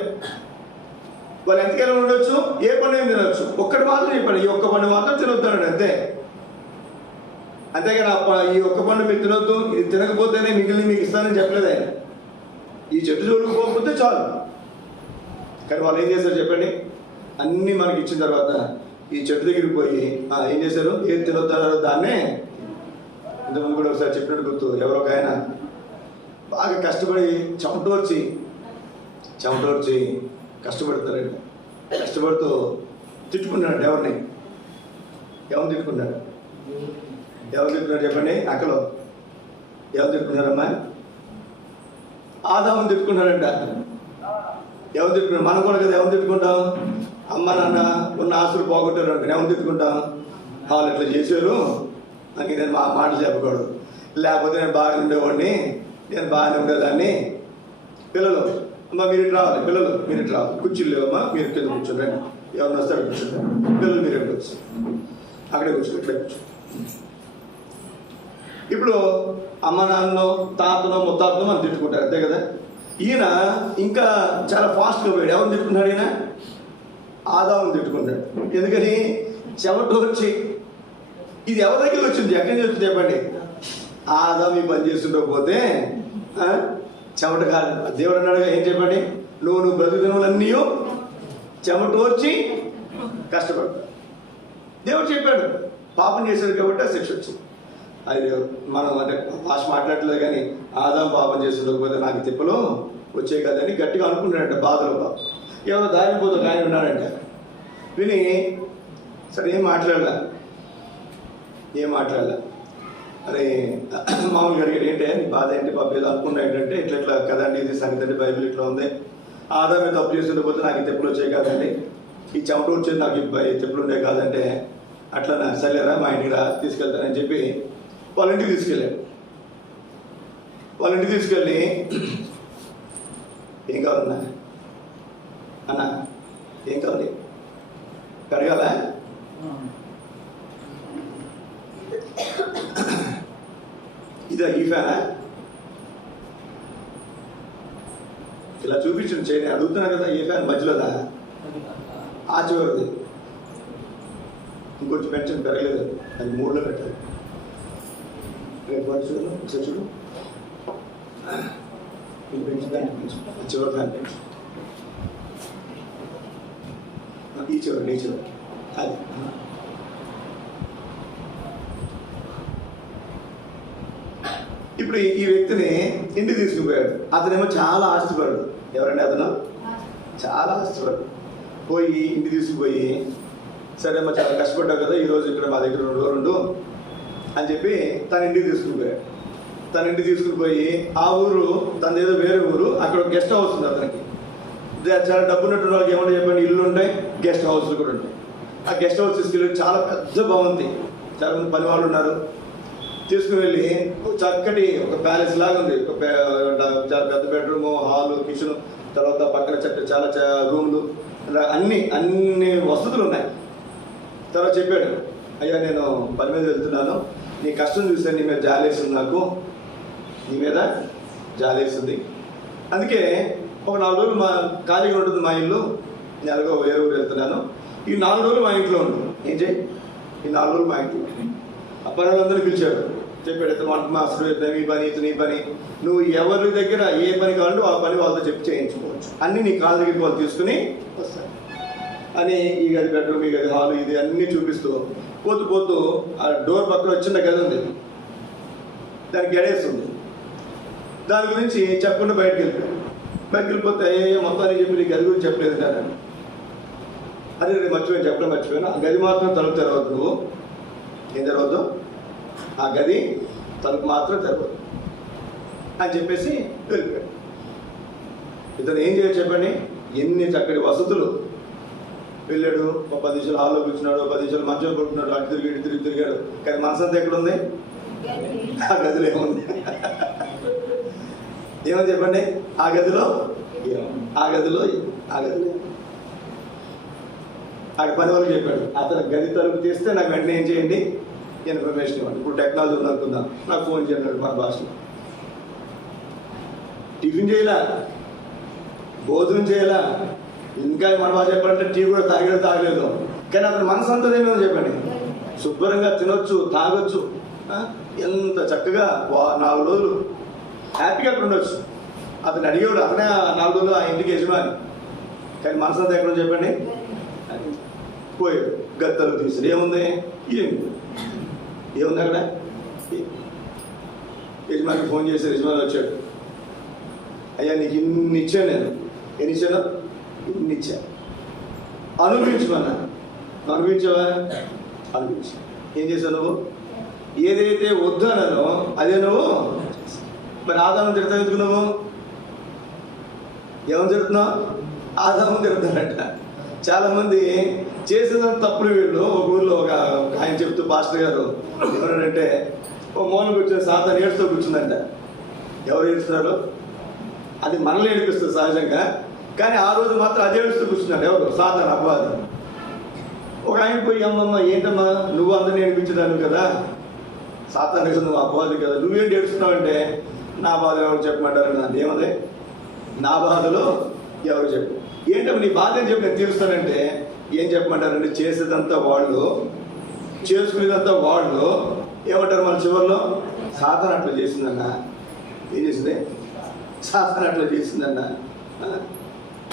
వాళ్ళు ఎంతకైనా ఉండొచ్చు, ఏ పండు ఏం తినవచ్చు. ఒక్కటి మాత్రం చెప్పండి, ఈ ఒక్క పండు మాత్రం తినొద్దానండి, అంతే. అంతేగాని ఈ ఒక్క పండు మీరు తినొద్దు, ఇది తినకపోతేనే మిగిలిన మీకు ఇస్తానని చెప్పలేదు ఆయన. ఈ చెట్టు జోలికి పోకపోతే చాలు. కానీ వాళ్ళు ఏం చేశారు చెప్పండి? అన్నీ మనకి ఇచ్చిన తర్వాత ఈ చెట్టు దగ్గరికి పోయి ఏం చేశారు? ఏది తినొద్దన్నారో దాన్నే ఇంతకుముందు కూడా ఒకసారి చెప్పినట్టు గుర్తు. ఎవరో ఒక ఆయన బాగా కష్టపడి చెమటోర్చి కష్టపడుతున్నారండి. కష్టపడుతూ తిట్టుకున్నాడు ఎవరిని తిట్టుకున్నాడు? ఎవరు తిట్టుకున్నారు చెప్పండి? అక్కలో ఎవరు తిట్టుకున్నారమ్మా? ఆదాముని తిట్టుకున్నారంట. ఎవరు తిట్టుకున్నారు? మనం కూడా కదా ఎవరు తిట్టుకుంటాం? అమ్మ నాన్న ఉన్న ఆస్తులు పోగొట్టారు అంటే ఎవరు తిట్టుకుంటాం? వాళ్ళు ఇట్లా చేశారు నాకు నేను మా మాటలు చెప్పకూడదు, లేకపోతే నేను బాగా ఉండేవాడిని, నేను బాగానే ఉండేదాన్ని. పిల్లలు అమ్మ మీరు ఇటు రావాలి, పిల్లలు మీరు ఇటు రావాలి, కుర్చీలు లేవమ్మా మీరు కింద కూర్చోండి, ఎవరిని వస్తే అక్కడ కూర్చోండి, పిల్లలు మీరు ఎక్కడ వచ్చి అక్కడే కూర్చోండి, ఇక్కడే కూర్చోండి. ఇప్పుడు అమ్మ నాన్నలో తాతనో ముత్తాతనో మనం తిట్టుకుంటారు అంతే కదా. ఈయన ఇంకా చాలా ఫాస్ట్గా పోయాడు. ఎవరిని తిట్టుకుంటాడు ఈయన? ఆదాముని తిట్టుకుంటాడు. ఎందుకని? చెమట వచ్చి. ఇది ఎవరి దగ్గర వచ్చింది? ఎక్కడి నుంచి వచ్చింది చెప్పండి? ఆదాము పని చేస్తుండకపోతే చెమట కాదు. దేవుడు అన్నాడు ఏం చెప్పండి? నువ్వు బ్రతుకుతున్నవన్నీ చెమట వచ్చి కష్టపడతావు. దేవుడు చెప్పాడు పాపం చేశాడు కాబట్టి ఆ శిక్ష వచ్చింది. అది మనం అంటే భాష మాట్లాడలేదు కానీ ఆదాం పాపం చేస్తుండకపోతే నాకు తిప్పలు వచ్చే కదని గట్టిగా అనుకుంటాడంట బాధలో. బాబు ఎవరో దారిపోతే ఆయన ఉన్నాడంట. విని సరే ఏం మాట్లాడలే. అరే మామూలుగా అడిగాడు ఏంటంటే నీ బాధ ఏంటి బాబు ఏదో అనుకున్నా ఏంటంటే ఇట్లా కదండి ఇది సంగతి అంటే బైబిల్ ఇట్లా ఉంది. ఆదామే తప్పు చేస్తుండకపోతే నాకు తిప్పులు వచ్చాయి కాదండి, ఈ చెమట వచ్చేది నాకు తిప్పులు ఉండే కాదంటే అట్లా నా సరేరా మా ఇంటికి రా తీసుకెళ్తానని చెప్పి వాళ్ళ ఇంటికి తీసుకెళ్ళాడు. వాళ్ళ ఇంటికి తీసుకెళ్ళి ఏం కావాలన్నా అన్న ఏం కావాలి కడగాల ఇదా ఈ ఫ్యానా ఇలా చూపించండి చేయని అడుగుతున్నా కదా. ఏ ఫ్యాన్ మధ్యలోదా ఆ చివరిది ఇంకొంచెం పెన్షన్ పెరగలేదు, అది 3లో పెట్టాలి. రేపు చూడు ఒకసారి చూడు పెన్షన్ చివరి ఫ్యాన్ పెన్షన్ ఈ చివరి అది ఇప్పుడు ఈ వ్యక్తిని ఇంటికి తీసుకుపోయాడు. అతనేమో చాలా ఆస్తిపరుడు. ఎవరండి అతను? చాలా ఆస్తిపరుడు. పోయి ఇంటికి తీసుకుపోయి సరే అమ్మా చాలా కష్టపడ్డావు కదా ఈరోజు ఇక్కడ మా దగ్గర 2 రోజులు అని చెప్పి తన ఇంటికి తీసుకుపోయాడు. తన ఇంటికి తీసుకుని పోయి ఆ ఊరు తన ఏదో వేరే ఊరు, అక్కడ ఒక గెస్ట్ హౌస్ ఉంది అతనికి. చాలా డబ్బు ఉన్నట్టు వాళ్ళకి ఏమన్నా చెప్పండి ఇల్లు ఉంటాయి, గెస్ట్ హౌస్లు కూడా ఉంటాయి. ఆ గెస్ట్ హౌస్ తీసుకెళ్ళి చాలా పెద్ద బాగుంది, చాలా మంది పని వాళ్ళు ఉన్నారు. తీసుకుని వెళ్ళి చక్కటి ఒక ప్యాలెస్ లాగా ఉంది. చాలా పెద్ద బెడ్రూమ్, హాలు, కిచెన్, తర్వాత పక్కన చాలా రూమ్లు, అన్ని వసతులు ఉన్నాయి. తర్వాత చెప్పాడు అయ్యా నేను పని మీద వెళ్తున్నాను, నీ కష్టం చూస్తే నీ మీద జాలేస్తుంది, నాకు నీ మీద జాలేస్తుంది, అందుకే ఒక 4 రోజులు మా ఖాళీగా ఉంటుంది మా ఇల్లు, నెలగా వేరే ఊరు వెళ్తున్నాను, ఈ 4 రోజులు మా ఇంట్లో ఉంటుంది. ఏం చేయి ఈ 4 రోజులు మా ఇంట్లో. ఆ పనులందరినీ పిలిచాడు. చెప్పాడు ఇతను వంట మాస్టర్, ఇతను ఈ పని, ఇతను ఈ పని, నువ్వు ఎవరి దగ్గర ఏ పని కావాలంటే ఆ పని వాళ్ళతో చెప్పి చేయించుకోవచ్చు, అన్నీ నీ కాళ్ళ దగ్గరికి వాళ్ళు తీసుకుని వస్తారు అని. ఈ గది బెడ్రూమ్, ఈ గది హాలు, ఇది అన్నీ చూపిస్తూ పోతూ ఆ డోర్ పక్కన వచ్చిన గది ఉంది, దానికి గడేస్తుంది. దాని గురించి చెప్పకుండా బయటకు వెళ్ళిపోతే మొత్తానికి చెప్పి నీ గది గురించి చెప్పలేదు కదా. అదే నేను మర్చిపోయాను. ఆ గది మాత్రం తలుపు తెరవద్దు, నువ్వు ఏం తెరవద్దు, ఆ గది తలుపు మాత్రం తెరవద్దు అని చెప్పేసి వెళ్ళిపోయాడు. ఇతను ఏం చేయాలి చెప్పండి? ఎన్ని చక్కటి వసతులు. వెళ్ళాడు, ఒక 10 నిమిషాలు హాల్లో కూర్చున్నాడు, 10 నిమిషాలు మంచం కొట్టుకున్నాడు, అటు తిరిగాడు. కానీ మనసంతా ఎక్కడుంది? ఆ గదిలో ఏముంది? ఏమని చెప్పండి? ఆ గదిలో అక్కడ పని వాళ్ళకి చెప్పాడు, అతను గది తలుపు తీస్తే నాకు వెంటనే ఏం చేయండి, ఇన్ఫర్మేషన్ ఇవ్వండి. ఇప్పుడు టెక్నాలజీ ఉందనుకుందాం, నాకు ఫోన్ చేయండి మన భాషలో. టిఫిన్ చేయాలా, భోజనం చేయాలా, ఇంకా మన భాష చెప్పాలంటే టీ కూడా తాగలేదు. కానీ అతను మనసు అంతా ఏమో చెప్పండి, శుభ్రంగా తినొచ్చు, తాగొచ్చు, ఎంత చక్కగా 4 రోజులు హ్యాపీగా అక్కడ ఉండొచ్చు. అతను అడిగేవాడు, అతనే 4 రోజులు ఆ ఇంటికి యజమాని. కానీ మనసు అంతా ఎక్కడో చెప్పండి పోయాడు. గద్దలు తీసాడు, ఏముంది అక్కడ? యజమానికి ఫోన్ చేశారు, యజమాని వచ్చాడు, అయ్యా నీకు ఇన్ని ఇచ్చాను, నేను ఎన్ని ఇచ్చాను? ఇన్ని ఇచ్చా, అనుభవించమన్నా. అనుభవించావా? అనుభవించు. ఏం చేసావు నువ్వు? ఏదైతే వద్దు అన్నానో అదే నువ్వు. మరి ఆదాము తిడతా ఎందుకు నువ్వు? ఏమని తిడుతున్నావు? ఆదాము తిడతాడంట. చాలామంది చేసిన తప్పులు వీళ్ళు. ఒక ఊళ్ళో ఒక ఆయన చెప్తూ పాస్టర్ గారు ఏమన్నాడంటే, ఓ మూల కూర్చొని సాతాను ఏడుస్తూ కూర్చుందంట. ఎవరు ఏడుస్తున్నారు? అది మనల్ని ఏడిపిస్తుంది సహజంగా, కానీ ఆ రోజు మాత్రం అది ఏడుస్తూ కూర్చున్నాడు. ఎవరు? సాతాను, అపవాది. ఒక ఆయన పోయి, అమ్మమ్మ ఏంటమ్మా నువ్వు అందరినీ ఏడిపించడానికి కదా, సాతాను కదా, నువ్వు అపవాది కదా, నువ్వేంటి ఏడుస్తున్నావు అంటే, నా బాధ ఎవరు చెప్పమంటారు? నాది ఏమదే, నా బాధలో ఎవరు చెప్పు. ఏంటమ్మా నీ బాధ అని చెప్పి నేను తీరుస్తానంటే ఏం చెప్పమంటారంటే, చేసేదంతా వాళ్ళు, చేసుకునేదంతా వాళ్ళు. ఏమంటారు మన చివరిలో? సాతాను అట్లా చేసిందన్న. ఏం చేసింది? సాతాను అట్లా చేసిందన్న,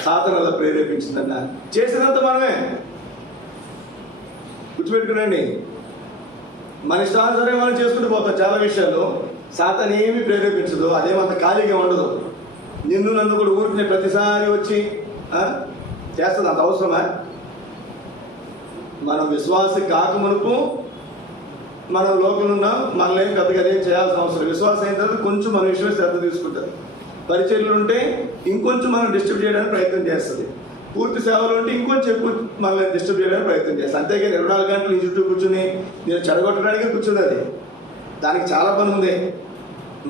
సాతాను అలా ప్రేరేపించిందన్న. చేసేదంతా మనమే. గుర్తుపెట్టుకునండి, మన ఇష్టానుసారం మనం చేసుకుంటూ పోతాం. చాలా విషయాలు సాతాను ఏమీ ప్రేరేపించదు, అదేమంత ఖాళీగా ఉండదు. నిన్ను నన్ను కూడా ఊరికినే ప్రతిసారి వచ్చి చేస్తుంది. అంత అవసరమా? మనం విశ్వాస కాకమునుపు మనం లోకంలో ఉన్నాం, మనల్ని ఏం పెద్దగా అదేం చేయాల్సిన అవసరం. విశ్వాసం అయిన తర్వాత కొంచెం మన విషయమే శ్రద్ధ తీసుకుంటారు. పరిచర్యలు ఉంటే ఇంకొంచెం మనం డిస్టర్బ్ చేయడానికి ప్రయత్నం చేస్తుంది. పూర్తి సేవలు ఉంటే ఇంకొంచెం ఎక్కువ మనల్ని డిస్టర్బ్ చేయడానికి ప్రయత్నం చేస్తుంది. అంతేగాని 24 గంటలు ఈ చుట్టూ కూర్చుని నేను చెడగొట్టడానికి కూర్చుంది. అది దానికి చాలా పని ఉంది.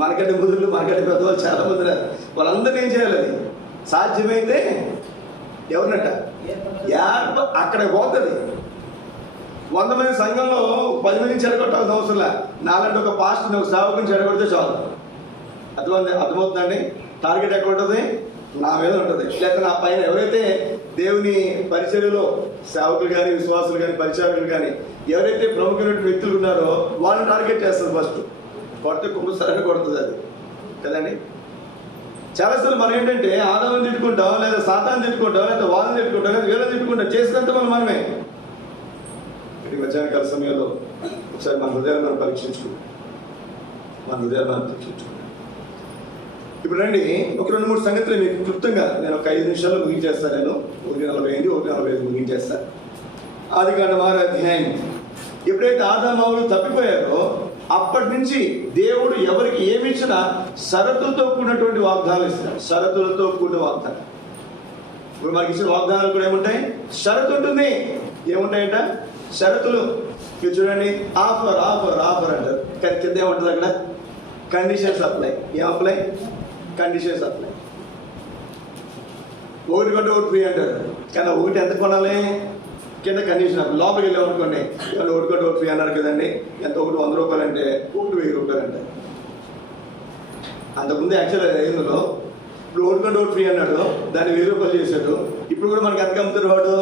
మనకంటే ముదురులు, మనకంటే పెద్దవాళ్ళు చాలా మంది ఉన్నారు. వాళ్ళందరినీ ఏం చేయాలి? అది సాధ్యమైతే ఎవరినట్ట అక్కడ పోతుంది. 100 మంది సంఘంలో 10 మందిని చెడగొట్టాల్సిన అవసరంలా. నాలంటే ఒక పాస్టర్ని, ఒక సేవకుని చెడగొడితే చాలు. అర్థమవుతుందండి? టార్గెట్ ఎక్కడ ఉంటుంది? నా మీద ఉంటుంది. లేకపోతే నా పైన ఎవరైతే దేవుని పరిచర్యలో సేవకులు కానీ, విశ్వాసులు కానీ, పరిచారకులు కానీ, ఎవరైతే ప్రముఖమైన వ్యక్తులు ఉన్నారో వాళ్ళని టార్గెట్ చేస్తుంది. ఫస్ట్ కొడితే కుంభసారిని కొడుతుంది అది కదండి. చాలాసార్లు మనం ఏంటంటే ఆదాముని తిట్టుకుంటాం, లేదా సాతాన్ని తిట్టుకుంటాం, లేదా వాళ్ళని తిట్టుకుంటాం, లేదా వీళ్ళని తిట్టుకుంటాం. చేసినంత మనమే. మధ్యాహ్నకాల సమయంలో ఒకసారి మన హృదయాన్ని మనం పరీక్షించుకుంటాం. ఇప్పుడు రండి, ఒక 2-3 సంగతులు మీకు క్లుప్తంగా నేను ఒక 5 నిమిషాల్లో ముగించేస్తాను. నేను 1:45, 1:45 ముగించేస్తాను. ఆదికాండం 6వ అధ్యాయం. ఎప్పుడైతే ఆదాము తప్పిపోయారో అప్పటి నుంచి దేవుడు ఎవరికి ఏమి ఇచ్చినా షరతులతో కూడినటువంటి వాగ్దానాలు ఇస్తారు. షరతులతో కూడిన వాగ్దానం. ఇప్పుడు మనకి ఇచ్చిన వాగ్దానాలు కూడా ఏముంటాయి? షరతు ఉంటుంది. ఏముంటాయంట? షరతులు. మీరు చూడండి, ఆఫర్ ఆఫర్ ఆఫర్ అంటారు, కానీ కింద ఏముంటుంది అక్కడ? Conditions apply. ఏం అప్లై? Conditions apply. 1 కొంటే 1 ఫ్రీ అంటారు, కానీ 1 ఎంత కొనాలి? కింద కండిషన్ అప్లై. లోపలికి వెళ్ళామనుకోండి, 1 కొంటే 1 ఫ్రీ అన్నారు కదండి, ఎంత? 1 100 అంటే 1 1000 అంటే. అంతకుముందు యాక్చువల్ 500, ఇప్పుడు 1 కొంటే 1 ఫ్రీ అన్నాడు, దాన్ని 1000 చేశాడు. ఇప్పుడు కూడా మనకి ఎంతకు అమ్ముతారు వాడు?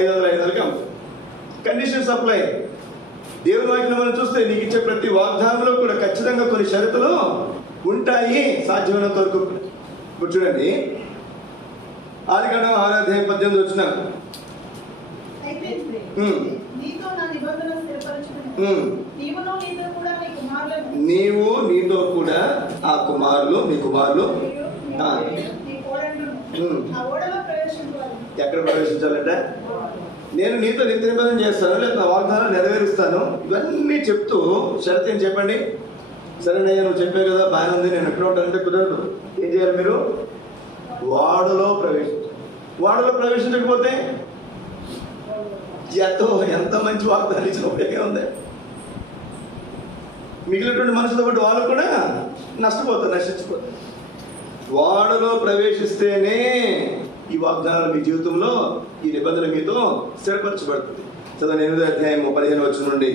500కి అమ్ముతారు. Conditions apply. దేవుని వాక్యం మనం చూస్తే నీకు ఇచ్చే ప్రతి వాగ్దానంలో కూడా ఖచ్చితంగా కొన్ని షరతులు ఉంటాయి, సాధ్యమైనంత వరకు. ఇప్పుడు చూడండి, ఆదికాండం 6వ అధ్యాయం 18 వచ్చిన నీవు నీతో కూడా ఆ కుమారులు, నీ కుమారులు ఎక్కడ ప్రవేశించాలంటే, నేను నీతో నిత్య నిబంధన చేస్తాను, లేదా నా వాగ్దానం నెరవేరుస్తాను. ఇవన్నీ చెప్తూ షరతు ఏం చెప్పండి? సరేనయ్యా నువ్వు చెప్పావు కదా, బాగానే ఉంది, నేను ఎక్కడ ఉంటానంటే కుదరదు. ఏం చేయాలి మీరు? వాడలో ప్రవేశించాలి. వాడలో ప్రవేశించకపోతే ఎంత మంచి వాగ్దానం ఇచ్చిన ఉపయోగం ఉంది? మిగిలినటువంటి మనుషులతో పాటు వాళ్ళు కూడా నష్టపోతారు, నశించిపోతారు. వాడలో ప్రవేశిస్తేనే ఈ వాగ్దానాలు మీ జీవితంలో, ఈ నిబంధన మీతో స్థిరపరచబడుతుంది. చదవండి, 8వ అధ్యాయం 15 వచనం నుండి.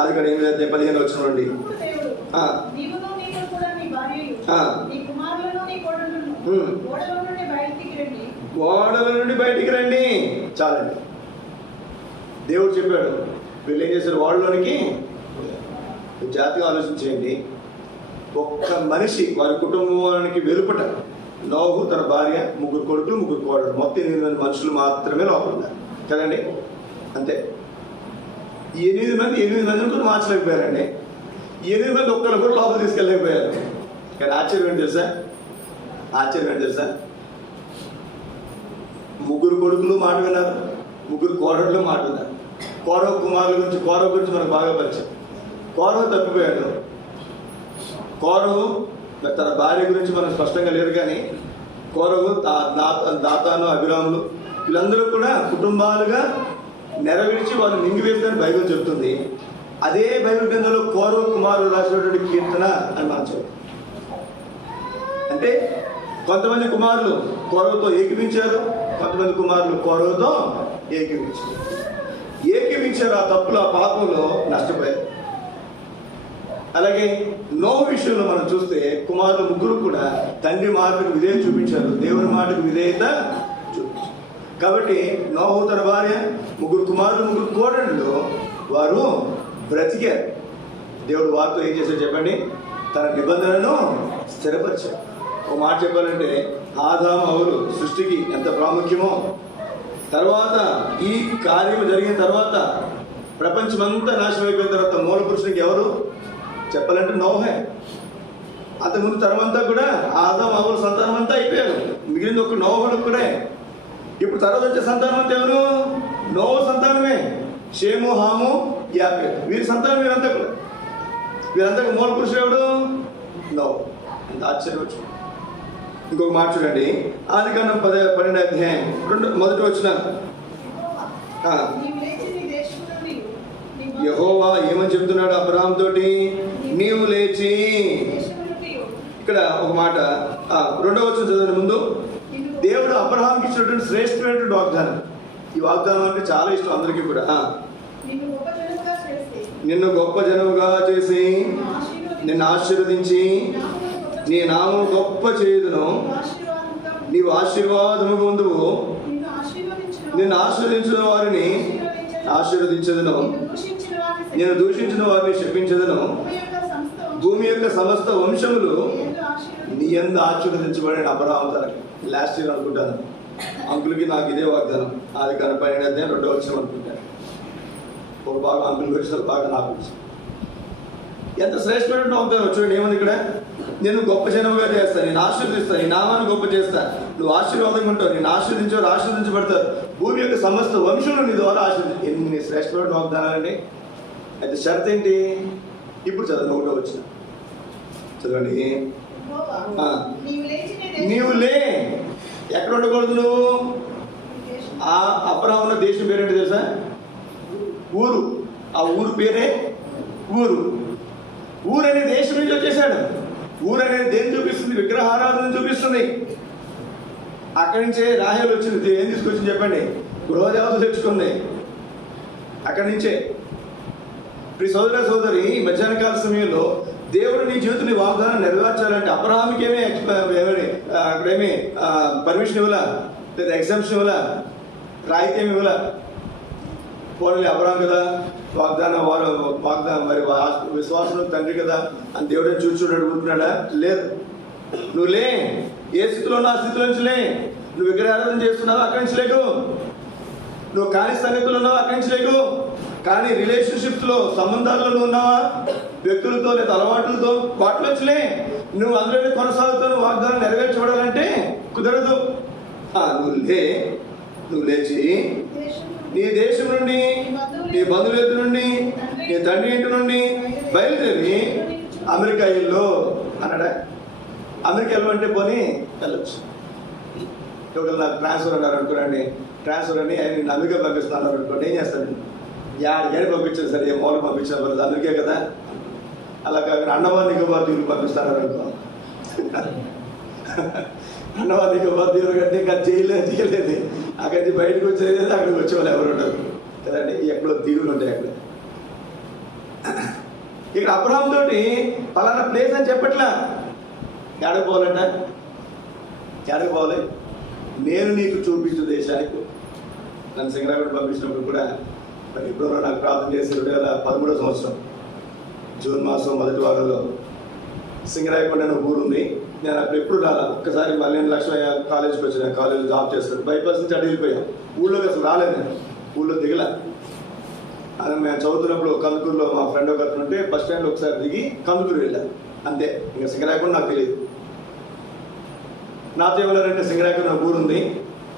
ఆదికాండం 8వ అధ్యాయం 15 వచనం నుండి. ఓడల నుండి బయటికి రండి. చాలండి. దేవుడు చెప్పాడు, వీళ్ళు ఏం చేశారు? ఓడలోనికి. జాతిగా ఆలోచించేయండి, ఒక్క మనిషి వారి కుటుంబానికి వెలుపట నోహు, తన భార్య, 3 కొడుకులు, 3 కోడలు, మొత్తం 8 మంది మనుషులు మాత్రమే లోపల ఉన్నారు కదండి. అంతే. 8 మందిని కూడా మార్చలేకపోయారండి. 8 మంది ఒక్కరు కూడా లోపల తీసుకెళ్ళలేకపోయారు. కానీ ఆశ్చర్యం ఏంటి తెలుసా? ఆశ్చర్యం ఏంటి తెలుసా? ముగ్గురు కొడుకులు మాట విన్నారు, ముగ్గురు కోడళ్ళు మాట విన్నారు. కౌరవ కుమారుల గురించి మనకు బాగా పరిచయం. కౌరవ తప్పిపోయాడు. కౌరవు తన భార్య గురించి మనకు స్పష్టంగా లేదు, కానీ కౌరవు దాతాను అభిరాములు వీళ్ళందరూ కూడా కుటుంబాలుగా నెరవేర్చి వాళ్ళు మింగివేస్తారని బైబిల్ చెప్తుంది. అదే బైబిల్ గ్రంథంలో కౌరవ కుమారులు రాసినటువంటి కీర్తన అని మనం చెప్తాం. అంటే కొంతమంది కుమారులు కౌరవతో ఏకీవించారు, కొంతమంది కుమారులు కౌరవతో ఏకీవించారు. ఆ తప్పులు ఆ పాపంలో నష్టపోయారు. అలాగే నోహు విషయంలో మనం చూస్తే కుమారులు ముగ్గురు కూడా తండ్రి మాటకు విధేయత చూపించారు, దేవుని మాటకు విధేయత చూపించారు. కాబట్టి నోహు తన భార్య, ముగ్గురు కుమారులు, ముగ్గురు కోడళ్ళు వారు బ్రతికారు. దేవుడు వారితో ఏం చేశాడు చెప్పండి? తన నిబంధనను స్థిరపరిచాడు. ఒక మాట చెప్పాలంటే ఆదాము హవ్వలు సృష్టికి ఎంత ప్రాముఖ్యమో, తర్వాత ఈ కార్యం జరిగిన తర్వాత ప్రపంచమంతా నాశనం అయిపోయిన తర్వాత మూల పురుషునికి ఎవరు చెప్పాలంటే నోహే. అంతకుముందు తరమంతా కూడా ఆదాము హవ్వల సంతానం అంతా అయిపోయారు, మిగిలింది ఒక నోహుడు కూడా. ఇప్పుడు తర్వాత వచ్చే సంతానం అంతా ఎవరు? నోహు సంతానమే. షేము, హాము, యాపెతు వీరి సంతానం. వీరంతా మూల పురుషుడు ఎవడు? నోహు. అంత ఆశ్చర్యం వచ్చు. ఇంకొక మాట చూడండి, ఆదికాండం 12వ అధ్యాయం మొదటి వచనం. యెహోవా ఏమని చెబుతున్నాడు అబ్రహాం తోటి? నీవు లేచి. ఇక్కడ ఒక మాట 2వ వచనం చదవండి ముందు. దేవుడు అబ్రహాంకి ఇచ్చినటువంటి శ్రేష్టమైనటువంటి వాగ్దానం. ఈ వాగ్దానం అంటే చాలా ఇష్టం అందరికీ కూడా. నిన్ను గొప్ప జనముగా చేసి నిన్ను ఆశీర్వదించి నీ నామం గొప్ప చేయుదును, నీవు ఆశీర్వాదము పొందువు, నిన్ను ఆశీర్వదించిన వారిని ఆశీర్వదించదును, నేను దూషించిన వారిని శపించదును, భూమి యొక్క సమస్త వంశములు నీ యందు ఆశీర్వదించబడిన అబ్రహాము తనకి. లాస్ట్ ఇయర్ అనుకుంటాను అంకుల్కి నాకు ఇదే వాగ్దానం. ఆదికాండం 12వ అధ్యాయం 2వ వచనం అనుకుంటాను. ఒక బాగా అంకుల్కి వచ్చిన బాగా నాకు వచ్చింది. ఎంత శ్రేష్టమైన వాగ్దానం చూడండి. ఏముంది ఇక్కడ? నేను గొప్ప జనముగా చేస్తాను, నేను ఆశీర్వదిస్తాను, నీ నామాన్ని గొప్ప చేస్తాను, నువ్వు ఆశీర్వాదంగా ఉంటావు, నేను ఆశీర్వదించేవారు ఆశీర్వదించబడతారు, భూమి యొక్క సమస్త వంశంలో నీ ద్వారా ఆశీర్వదించి. ఎన్ని శ్రేష్టమైన వాగ్దానాలండి. అయితే షరత్ ఏంటి? ఇప్పుడు చదవండి, 1వ వచనం చదవండి. నీవు లే. ఎక్కడ ఉండకూడదు నువ్వు? ఆ అబ్రహాము ఉన్న దేశం పేరేంటి తెలుసా? ఊరు. ఆ ఊరు పేరే ఊరు. ఊరు అనే దేశం నుంచి వచ్చేసాడు. ఊరు అనేది దేని చూపిస్తుంది? విగ్రహారాధన చూపిస్తుంది. అక్కడి నుంచే రాహేలు వచ్చింది. ఏం తీసుకొచ్చింది చెప్పండి? గృహదేవత తెచ్చుకుంది అక్కడి నుంచే. ఇప్పుడు సోదర సోదరి, మధ్యాహ్న కాల సమయంలో దేవుడు నీ జీవితంలో వాగ్దానం నెరవేర్చాలంటే అబ్రహాంకి అక్కడేమి పర్మిషన్ ఇవ్వాల, లేదా ఎగ్జామ్షన్ ఇవ్వాల, రాయితీ ఏమి ఇవ్వాల. పోనీ అబ్రహాం కదా వాగ్దానం మరి విశ్వాసం తండ్రి కదా అని దేవుడే చూడాడు ఊరుకున్నాడా? లేదు. నువ్వు లే. ఏ స్థితిలో ఉన్న ఆ స్థితిలో నుంచి లే. నువ్వు విగ్రహారాధన చేస్తున్నావు, అక్కడి నుంచి లేకు. నువ్వు కాని సంగతులు ఉన్నావు, అక్కడి నుంచి లేకు. కానీ రిలేషన్షిప్స్లో, సంబంధాలలో ఉన్నావా వ్యక్తులతో లేదా అలవాట్లతో, వాటిలో వచ్చలే. నువ్వు అందులోనే కొనసాగుతావు. వాగ్దానం నెరవేర్చబడాలంటే కుదరదు. నువ్వు లేచి నీ దేశం నుండి, నీ బంధువుల ఇంటి నుండి, నీ తండ్రి ఇంటి నుండి బయలుదేరి అమెరికా ఇల్లు అన్నాడా? అమెరికా వెళ్ళమంటే పోనీ వెళ్ళొచ్చు. ఒకవేళ నాకు ట్రాన్స్ఫర్ అన్నారు అనుకోండి, ట్రాన్స్ఫర్ అని ఆయన అమెరికా పంపిస్తున్నారు అనుకోండి, ఏం చేస్తాను? ఏడు పంపించాను సరే, ఏ మూల పంపించాను పర్లేదు, అమెరికా కదా. అలా కాక అండమాన్ నికోబార్ దీవులు పంపిస్తున్నారు అనుకో, అండమాన్ నికోబార్ దీవులు కంటే ఇంకా చేయలేదు. అక్కడి నుంచి బయటకు వచ్చేది అక్కడికి వచ్చేవాళ్ళు ఎవరు ఉంటారు కదండి. ఎక్కడో దీవులు ఉంటాయి అక్కడ. ఇక్కడ అబ్రహాం తోటి పలానా ప్లేస్ అని చెప్పట్లా. ఎక్కడికి పోవాలంట? ఎక్కడికి పోవాలి? నేను నీకు చూపించు దేశానికి. నన్ను సింగరాగూడ పంపించినప్పుడు కూడా మరి ఇప్పుడు నాకు ప్రార్థన చేసి 2013వ సంవత్సరం జూన్ మాసం మొదటి వారంలో సింగరాయకొండ అనే ఊరు ఉంది. నేను అప్పుడు ఎప్పుడు రాలా. ఒక్కసారి మళ్ళీ లక్ష్మయ్య కాలేజీకి వచ్చిన, కాలేజీలో జాబ్ చేస్తాను. బైపాస్ నుంచి అటు వెళ్ళిపోయాను. ఊళ్ళోకి అసలు రాలేదు. నేను ఊళ్ళో దిగల. అది మేము చదువుతున్నప్పుడు కందుకూరులో మా ఫ్రెండ్ ఒక అతను ఉంటే బస్ స్టాండ్లో ఒకసారి దిగి కందుకూరు వెళ్ళాను అంతే. ఇంకా సింగరాయకొండ నాకు తెలియదు. నాతో ఏమన్నారంటే, సింగరాకర్ ఒక ఊరు ఉంది,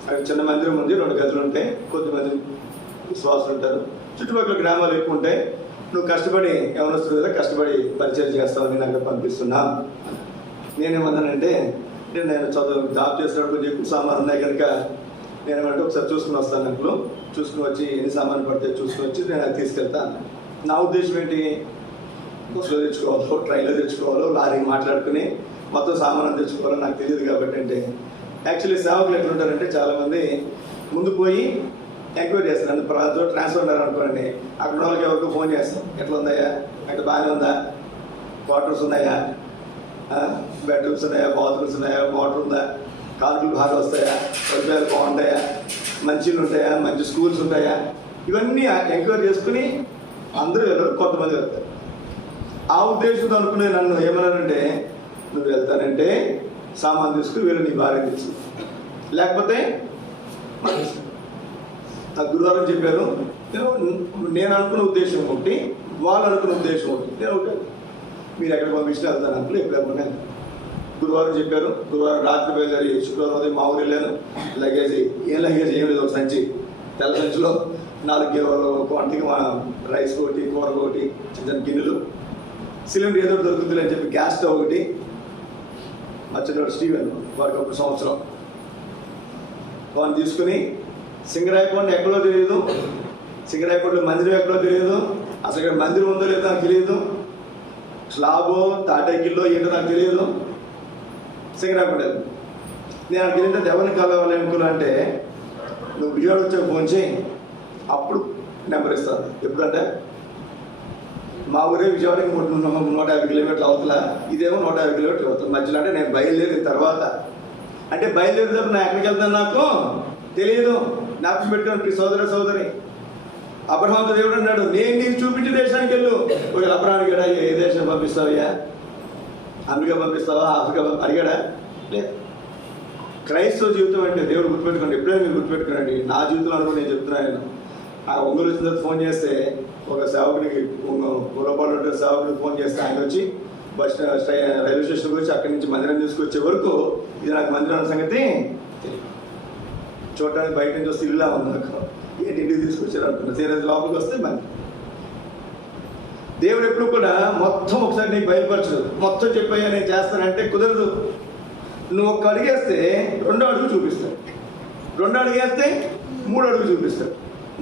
అక్కడ చిన్న మందిరం ఉంది, 2 గదులు ఉంటాయి, కొద్దిమంది విశ్వాసులు ఉంటారు, చుట్టుపక్కల గ్రామాలు ఎక్కువ ఉంటాయి, నువ్వు కష్టపడి ఎవరొస్తుంది కదా, కష్టపడి పరిచయం చేస్తావని నాకు పంపిస్తున్నా. నేనేమన్నానంటే, నేను జాబ్ చేసినప్పుడు కొంచెం ఎక్కువ సామాన్లు ఉన్నాయి కనుక నేనేమంటే ఒకసారి చూసుకుని వస్తాను, అంకులు చూసుకుని వచ్చి ఎన్ని సామాన్లు పడితే చూసుకుని వచ్చి నేను అది తీసుకెళ్తాను. నా ఉద్దేశం ఏంటి, బస్సులో తెచ్చుకోవాలో, ట్రైన్లో తెచ్చుకోవాలో, లారీ మాట్లాడుకుని మొత్తం సామాన్లు తెచ్చుకోవాలో నాకు తెలియదు కాబట్టి. అంటే యాక్చువల్లీ సేవకులు ఎట్లుంటారంటే, చాలామంది ముందు పోయి ఎంక్వైరీ చేస్తారు, ట్రాన్స్ఫర్ ఉన్నారు అనుకోండి, అక్కడ వాళ్ళకి ఎవరికి ఫోన్ చేస్తాం, ఎట్లా ఉందాయా, అక్కడ బాగానే ఉందా, క్వార్టర్స్ ఉన్నాయా, బెడ్రూమ్స్ ఉన్నాయా, బాత్రూమ్స్ ఉన్నాయా, వాటర్ ఉందా, కారులు బాగా వస్తాయా, సదుపాయాలు బాగుంటాయా, మంచిలు ఉంటాయా, మంచి స్కూల్స్ ఉంటాయా, ఇవన్నీ ఎంక్వైరీ చేసుకుని అందరూ వెళ్ళరు, కొంతమంది వెళ్తారు. ఆ ఉద్దేశంతో అనుకునే నన్ను ఏమన్నారంటే, నువ్వు వెళ్తానంటే సామాన్ తీసుకుని వీళ్ళు నీ భార్య తెలుసు, లేకపోతే నాకు గురువారం చెప్పారు. నేను అనుకున్న ఉద్దేశం ఒకటి, వాళ్ళు అనుకున్న ఉద్దేశం ఒకటి. నేను ఒకటి, మీరు ఎక్కడ పంపించిన వెళ్తాను అంకులు, ఎప్పుడైనా గురువారం చెప్పారు. గురువారం రాత్రి బయలుదేరి శుక్రవారం ఉదయం మా ఊరు వెళ్ళాను. లగేజ్ ఏం లేదు, ఒక సంచి, తెల్ల సంచిలో 4 వంటకి రైస్ ఒకటి, కూర ఒకటి, చిన్న గిన్నెలు, సిలిండర్ ఏదో దొరుకుతుంది అని చెప్పి గ్యాస్ స్టవ్ ఒకటి, మధ్యలో స్టీవెన్ వారికి 1 సంవత్సరం వాడిని తీసుకుని సింగరాయకోట ఎక్కడో తెలియదు, సింగరాయకోటలో మందిరం ఎక్కడో తెలియదు, అసలు ఇక్కడ మందిరం ఉందో లేదో నాకు తెలియదు, స్లాబో తాటైకిల్లో ఏంటో నాకు తెలియదు. సింగరాయకోట నేను అక్కడికి వెళ్ళిన ఎవరిని కలవాలి అనుకున్నా అంటే, నువ్వు విజయవాడ వచ్చాక ఫోన్ చేయి, అప్పుడు నెంబర్ ఇస్తాను. ఎప్పుడంటే మా ఊరే విజయవాడకి 150 కిలోమీటర్లు అవతల, ఇదేమో 150 కిలోమీటర్లు అవుతుంది మధ్యలో. అంటే నేను బయలుదేరిన తర్వాత, అంటే బయలుదేరినప్పుడు నా ఎక్కడికి వెళ్తాను నాకు తెలియదు. జ్ఞాపకం పెట్టుకుని సోదరి అబ్రహాంతో దేవుడు అన్నాడు, నేను నీకు చూపించే దేశానికి వెళ్ళు. ఒక అబ్రహానికి కూడా ఏ దేశం పంపిస్తావయ్యా, అమెరికా పంపిస్తావా, ఆఫ్రికా అడిగాడా? లేదు. క్రైస్తవ జీవితం అంటే దేవుడు గుర్తుపెట్టుకోండి, ఎప్పుడైనా మీరు గుర్తుపెట్టుకోండి. నా జీవితంలో అనుకుని నేను చెప్తున్నాను. ఆ ఒంగోలు వచ్చిన తర్వాత ఫోన్ చేస్తే, ఒక సేవకుడికి గురపాడు ఉంటే సేవకుడికి ఫోన్ చేస్తే ఆయన వచ్చి రైల్వే స్టేషన్కి వచ్చి అక్కడి నుంచి మందిరం తీసుకొచ్చే వరకు ఇది నాకు మందిరం అన్న సంగతి తెలియదు. చూడటానికి బయట నుంచి వస్తే ఇల్లా ఉంది, నాకు ఏంటి ఇంటికి తీసుకొచ్చారు అనుకున్నా. సీరియస్ లోపలికి వస్తే మంది. దేవుడు ఎప్పుడు కూడా మొత్తం ఒకసారి నీకు బయలుపరచదు, మొత్తం చెప్పాయా నేను చేస్తానంటే కుదరదు. నువ్వు 1 అడుగేస్తే 2వ అడుగు చూపిస్తాడు, 2 అడుగేస్తే 3 అడుగు చూపిస్తాడు,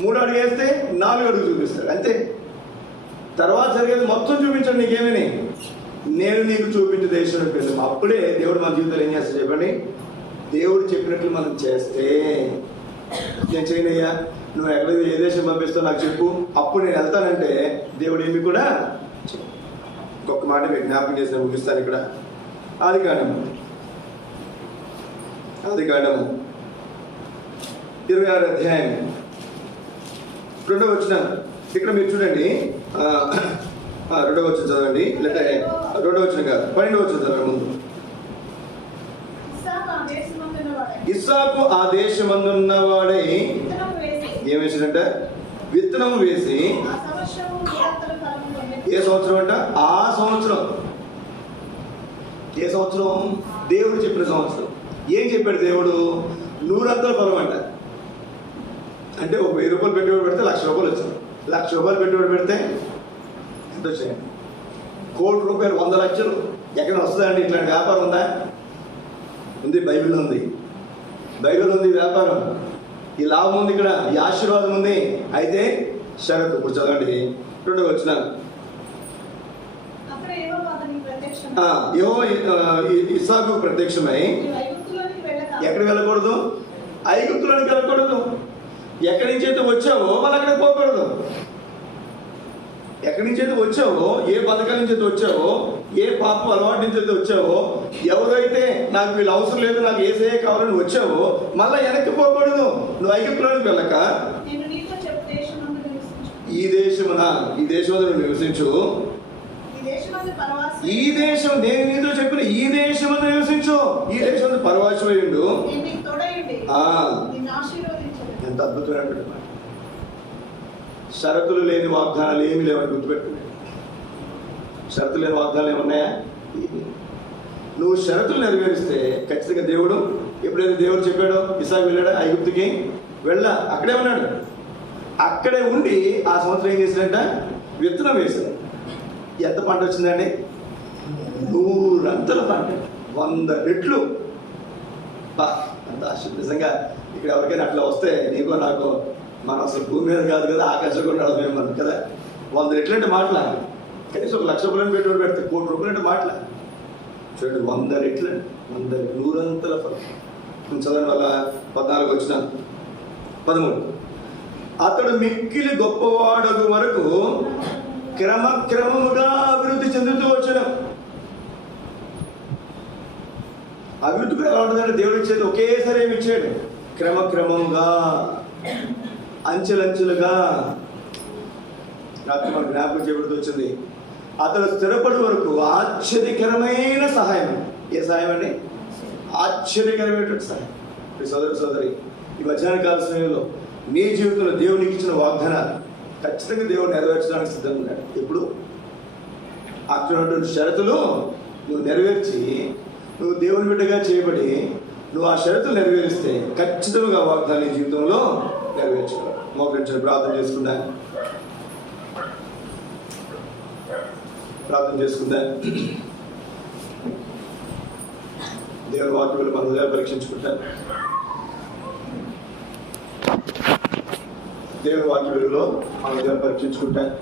3 అడుగేస్తే 4 అడుగు చూపిస్తాడు, అంతే. తర్వాత జరిగేది మొత్తం చూపించాడు నీకేమని, నేను నీకు చూపించే దేశం పెళ్ళి. అప్పుడే దేవుడు మన జీవితంలో ఏం చేస్తాడు చెప్పండి. దేవుడు చెప్పినట్లు మనం చేస్తే, నేను చేయనయ్యా, నువ్వు ఎక్కడ ఏ దేశం పంపిస్తావు నాకు చెప్పు, అప్పుడు నేను వెళ్తానంటే దేవుడు ఏమి కూడా. ఇంకొక మాట మీకు జ్ఞాపకం చేసిన ముగిస్తాను. ఇక్కడ ఆదికాండము 26వ అధ్యాయం 2వ వచనం. ఇక్కడ మీరు చూడండి, 2వ వచనం చదవండి, లేదా 2వ వచనం కాదు, 12వ వచనం చదవండి ముందు. ఇస్సాకు ఆ దేశమందున్నవాడై ఏం వేసాడంట, విత్తనం వేసి. ఏ సంవత్సరం అంట? ఆ సంవత్సరం. ఏ సంవత్సరం? దేవుడు చెప్పిన సంవత్సరం. ఏం చెప్పాడు దేవుడు? 100 ఫలం అంట. అంటే ఒక 1000 రూపాయలు పెట్టుబడి పెడితే 1,00,000 రూపాయలు వచ్చింది. 1,00,000 రూపాయలు పెట్టుబడి పెడితే ఎంత వచ్చాయి? 1,00,00,000 రూపాయలు, 100 లక్షలు. ఎక్కడ వస్తుందా అండి? ఇట్లాంటి వ్యాపారం ఉందా? ఉంది, బైబిల్ ఉంది, బైబిల్ ఉంది. వ్యాపారం, ఈ లాభం ఉంది, ఇక్కడ ఈ ఆశీర్వాదం ఉంది. అయితే షరతు. ఇప్పుడు చదవండి 2వ వచనం. ఇస్సాకు ప్రత్యక్షమై ఎక్కడికి వెళ్ళకూడదు? ఐగుప్తులోనికి వెళ్ళకూడదు. ఎక్కడి నుంచి అయితే వచ్చావో వాళ్ళు అక్కడికి పోకూడదు. ఎక్కడి నుంచి అయితే వచ్చావో, ఏ పథకాల నుంచి అయితే వచ్చావో, ఏ పాపం అలవాటు నుంచి అయితే వచ్చావో, ఎవరైతే నాకు వీళ్ళు అవసరం లేదు, నాకు ఏసే కావాలని వచ్చావో, మళ్ళీ వెనక్కి పోకూడదు. నువ్వు ఐగుప్తులోనికి వెళ్ళక ఈ దేశంలో నువ్వు నివసించు. ఈ దేశం, నేను నీతో చెప్పిన ఈ దేశంలో నివసించు. ఈ దేశంలో పరవాసమై ఉండు. ఎంత అద్భుతమైన మాట. షరతులు లేని వాగ్దానాలు ఏమి లేవని గుర్తుపెట్టుకున్నాయి. షరతులు లేని వాగ్దానాలు ఏమన్నాయా? నువ్వు షరతులు నెరవేరిస్తే ఖచ్చితంగా దేవుడు, ఎప్పుడైతే దేవుడు చెప్పాడో ఇసాకు వెళ్ళాడా ఐగుప్తుకి, అక్కడే ఉన్నాడు. అక్కడే ఉండి ఆ సంవత్సరం ఏం చేశాడంట, విత్తనం వేశాడు. ఎంత పంట వచ్చిందండి? 100 పంట, 100 రెట్లు. అంత ఆశ్చర్యం. నిజంగా ఇక్కడ ఎవరికైనా అట్లా వస్తే నీకో నాకో, మనం అసలు భూమి మీద కాదు కదా, ఆకాశం కూడా నడవలేము మనం కదా. 100 రెట్లు అంటే మాటలా? కనీసం 1,00,000 రూపాయలు పెట్టుబడి పెడితే 1 కోటి రూపాయలు అంటే మాటలా? చూడండి, 100 రెట్లు అండి, 100 100 ఫలం. చదవడం వల్ల 14 వచ్చిన 13. అతడు మిక్కిలి గొప్పవాడగు వరకు క్రమక్రమముగా అభివృద్ధి చెందుతూ వచ్చడం. అభివృద్ధి కూడా ఎలా ఉంటుందంటే, దేవుడు ఇచ్చేది ఒకేసారి ఏమి ఇచ్చాడు, క్రమక్రమంగా, అంచెలంచెలుగా. రాత్రి మన జ్ఞాపకం చేయబడుతూ వచ్చింది, అతడు స్థిరపడి వరకు ఆశ్చర్యకరమైన సహాయం. ఏ సహాయం అండి? ఆశ్చర్యకరమైనటువంటి సహాయం. సోదరు సోదరి, ఈ మధ్యాహ్న కాల సమయంలో నీ జీవితంలో దేవునికి ఇచ్చిన వాగ్దానాలు ఖచ్చితంగా దేవుడు నెరవేర్చడానికి సిద్ధంగా ఉన్నాడు. ఇప్పుడు అక్కడ షరతులు నువ్వు నెరవేర్చి, నువ్వు దేవుని బిడ్డగా చేయబడి నువ్వు ఆ షరతులు నెరవేరిస్తే ఖచ్చితంగా వాగ్దానం నీ జీవితంలో నెరవేర్చుకోవాలి. మోకరించిన ప్రార్థన చేసుకుందా, దేవుని వాక్యంలో మన హృదయాలు పరీక్షించుకుంటాను. దేవుని వాక్యంలో మన హృదయాలు పరీక్షించుకుంటాను.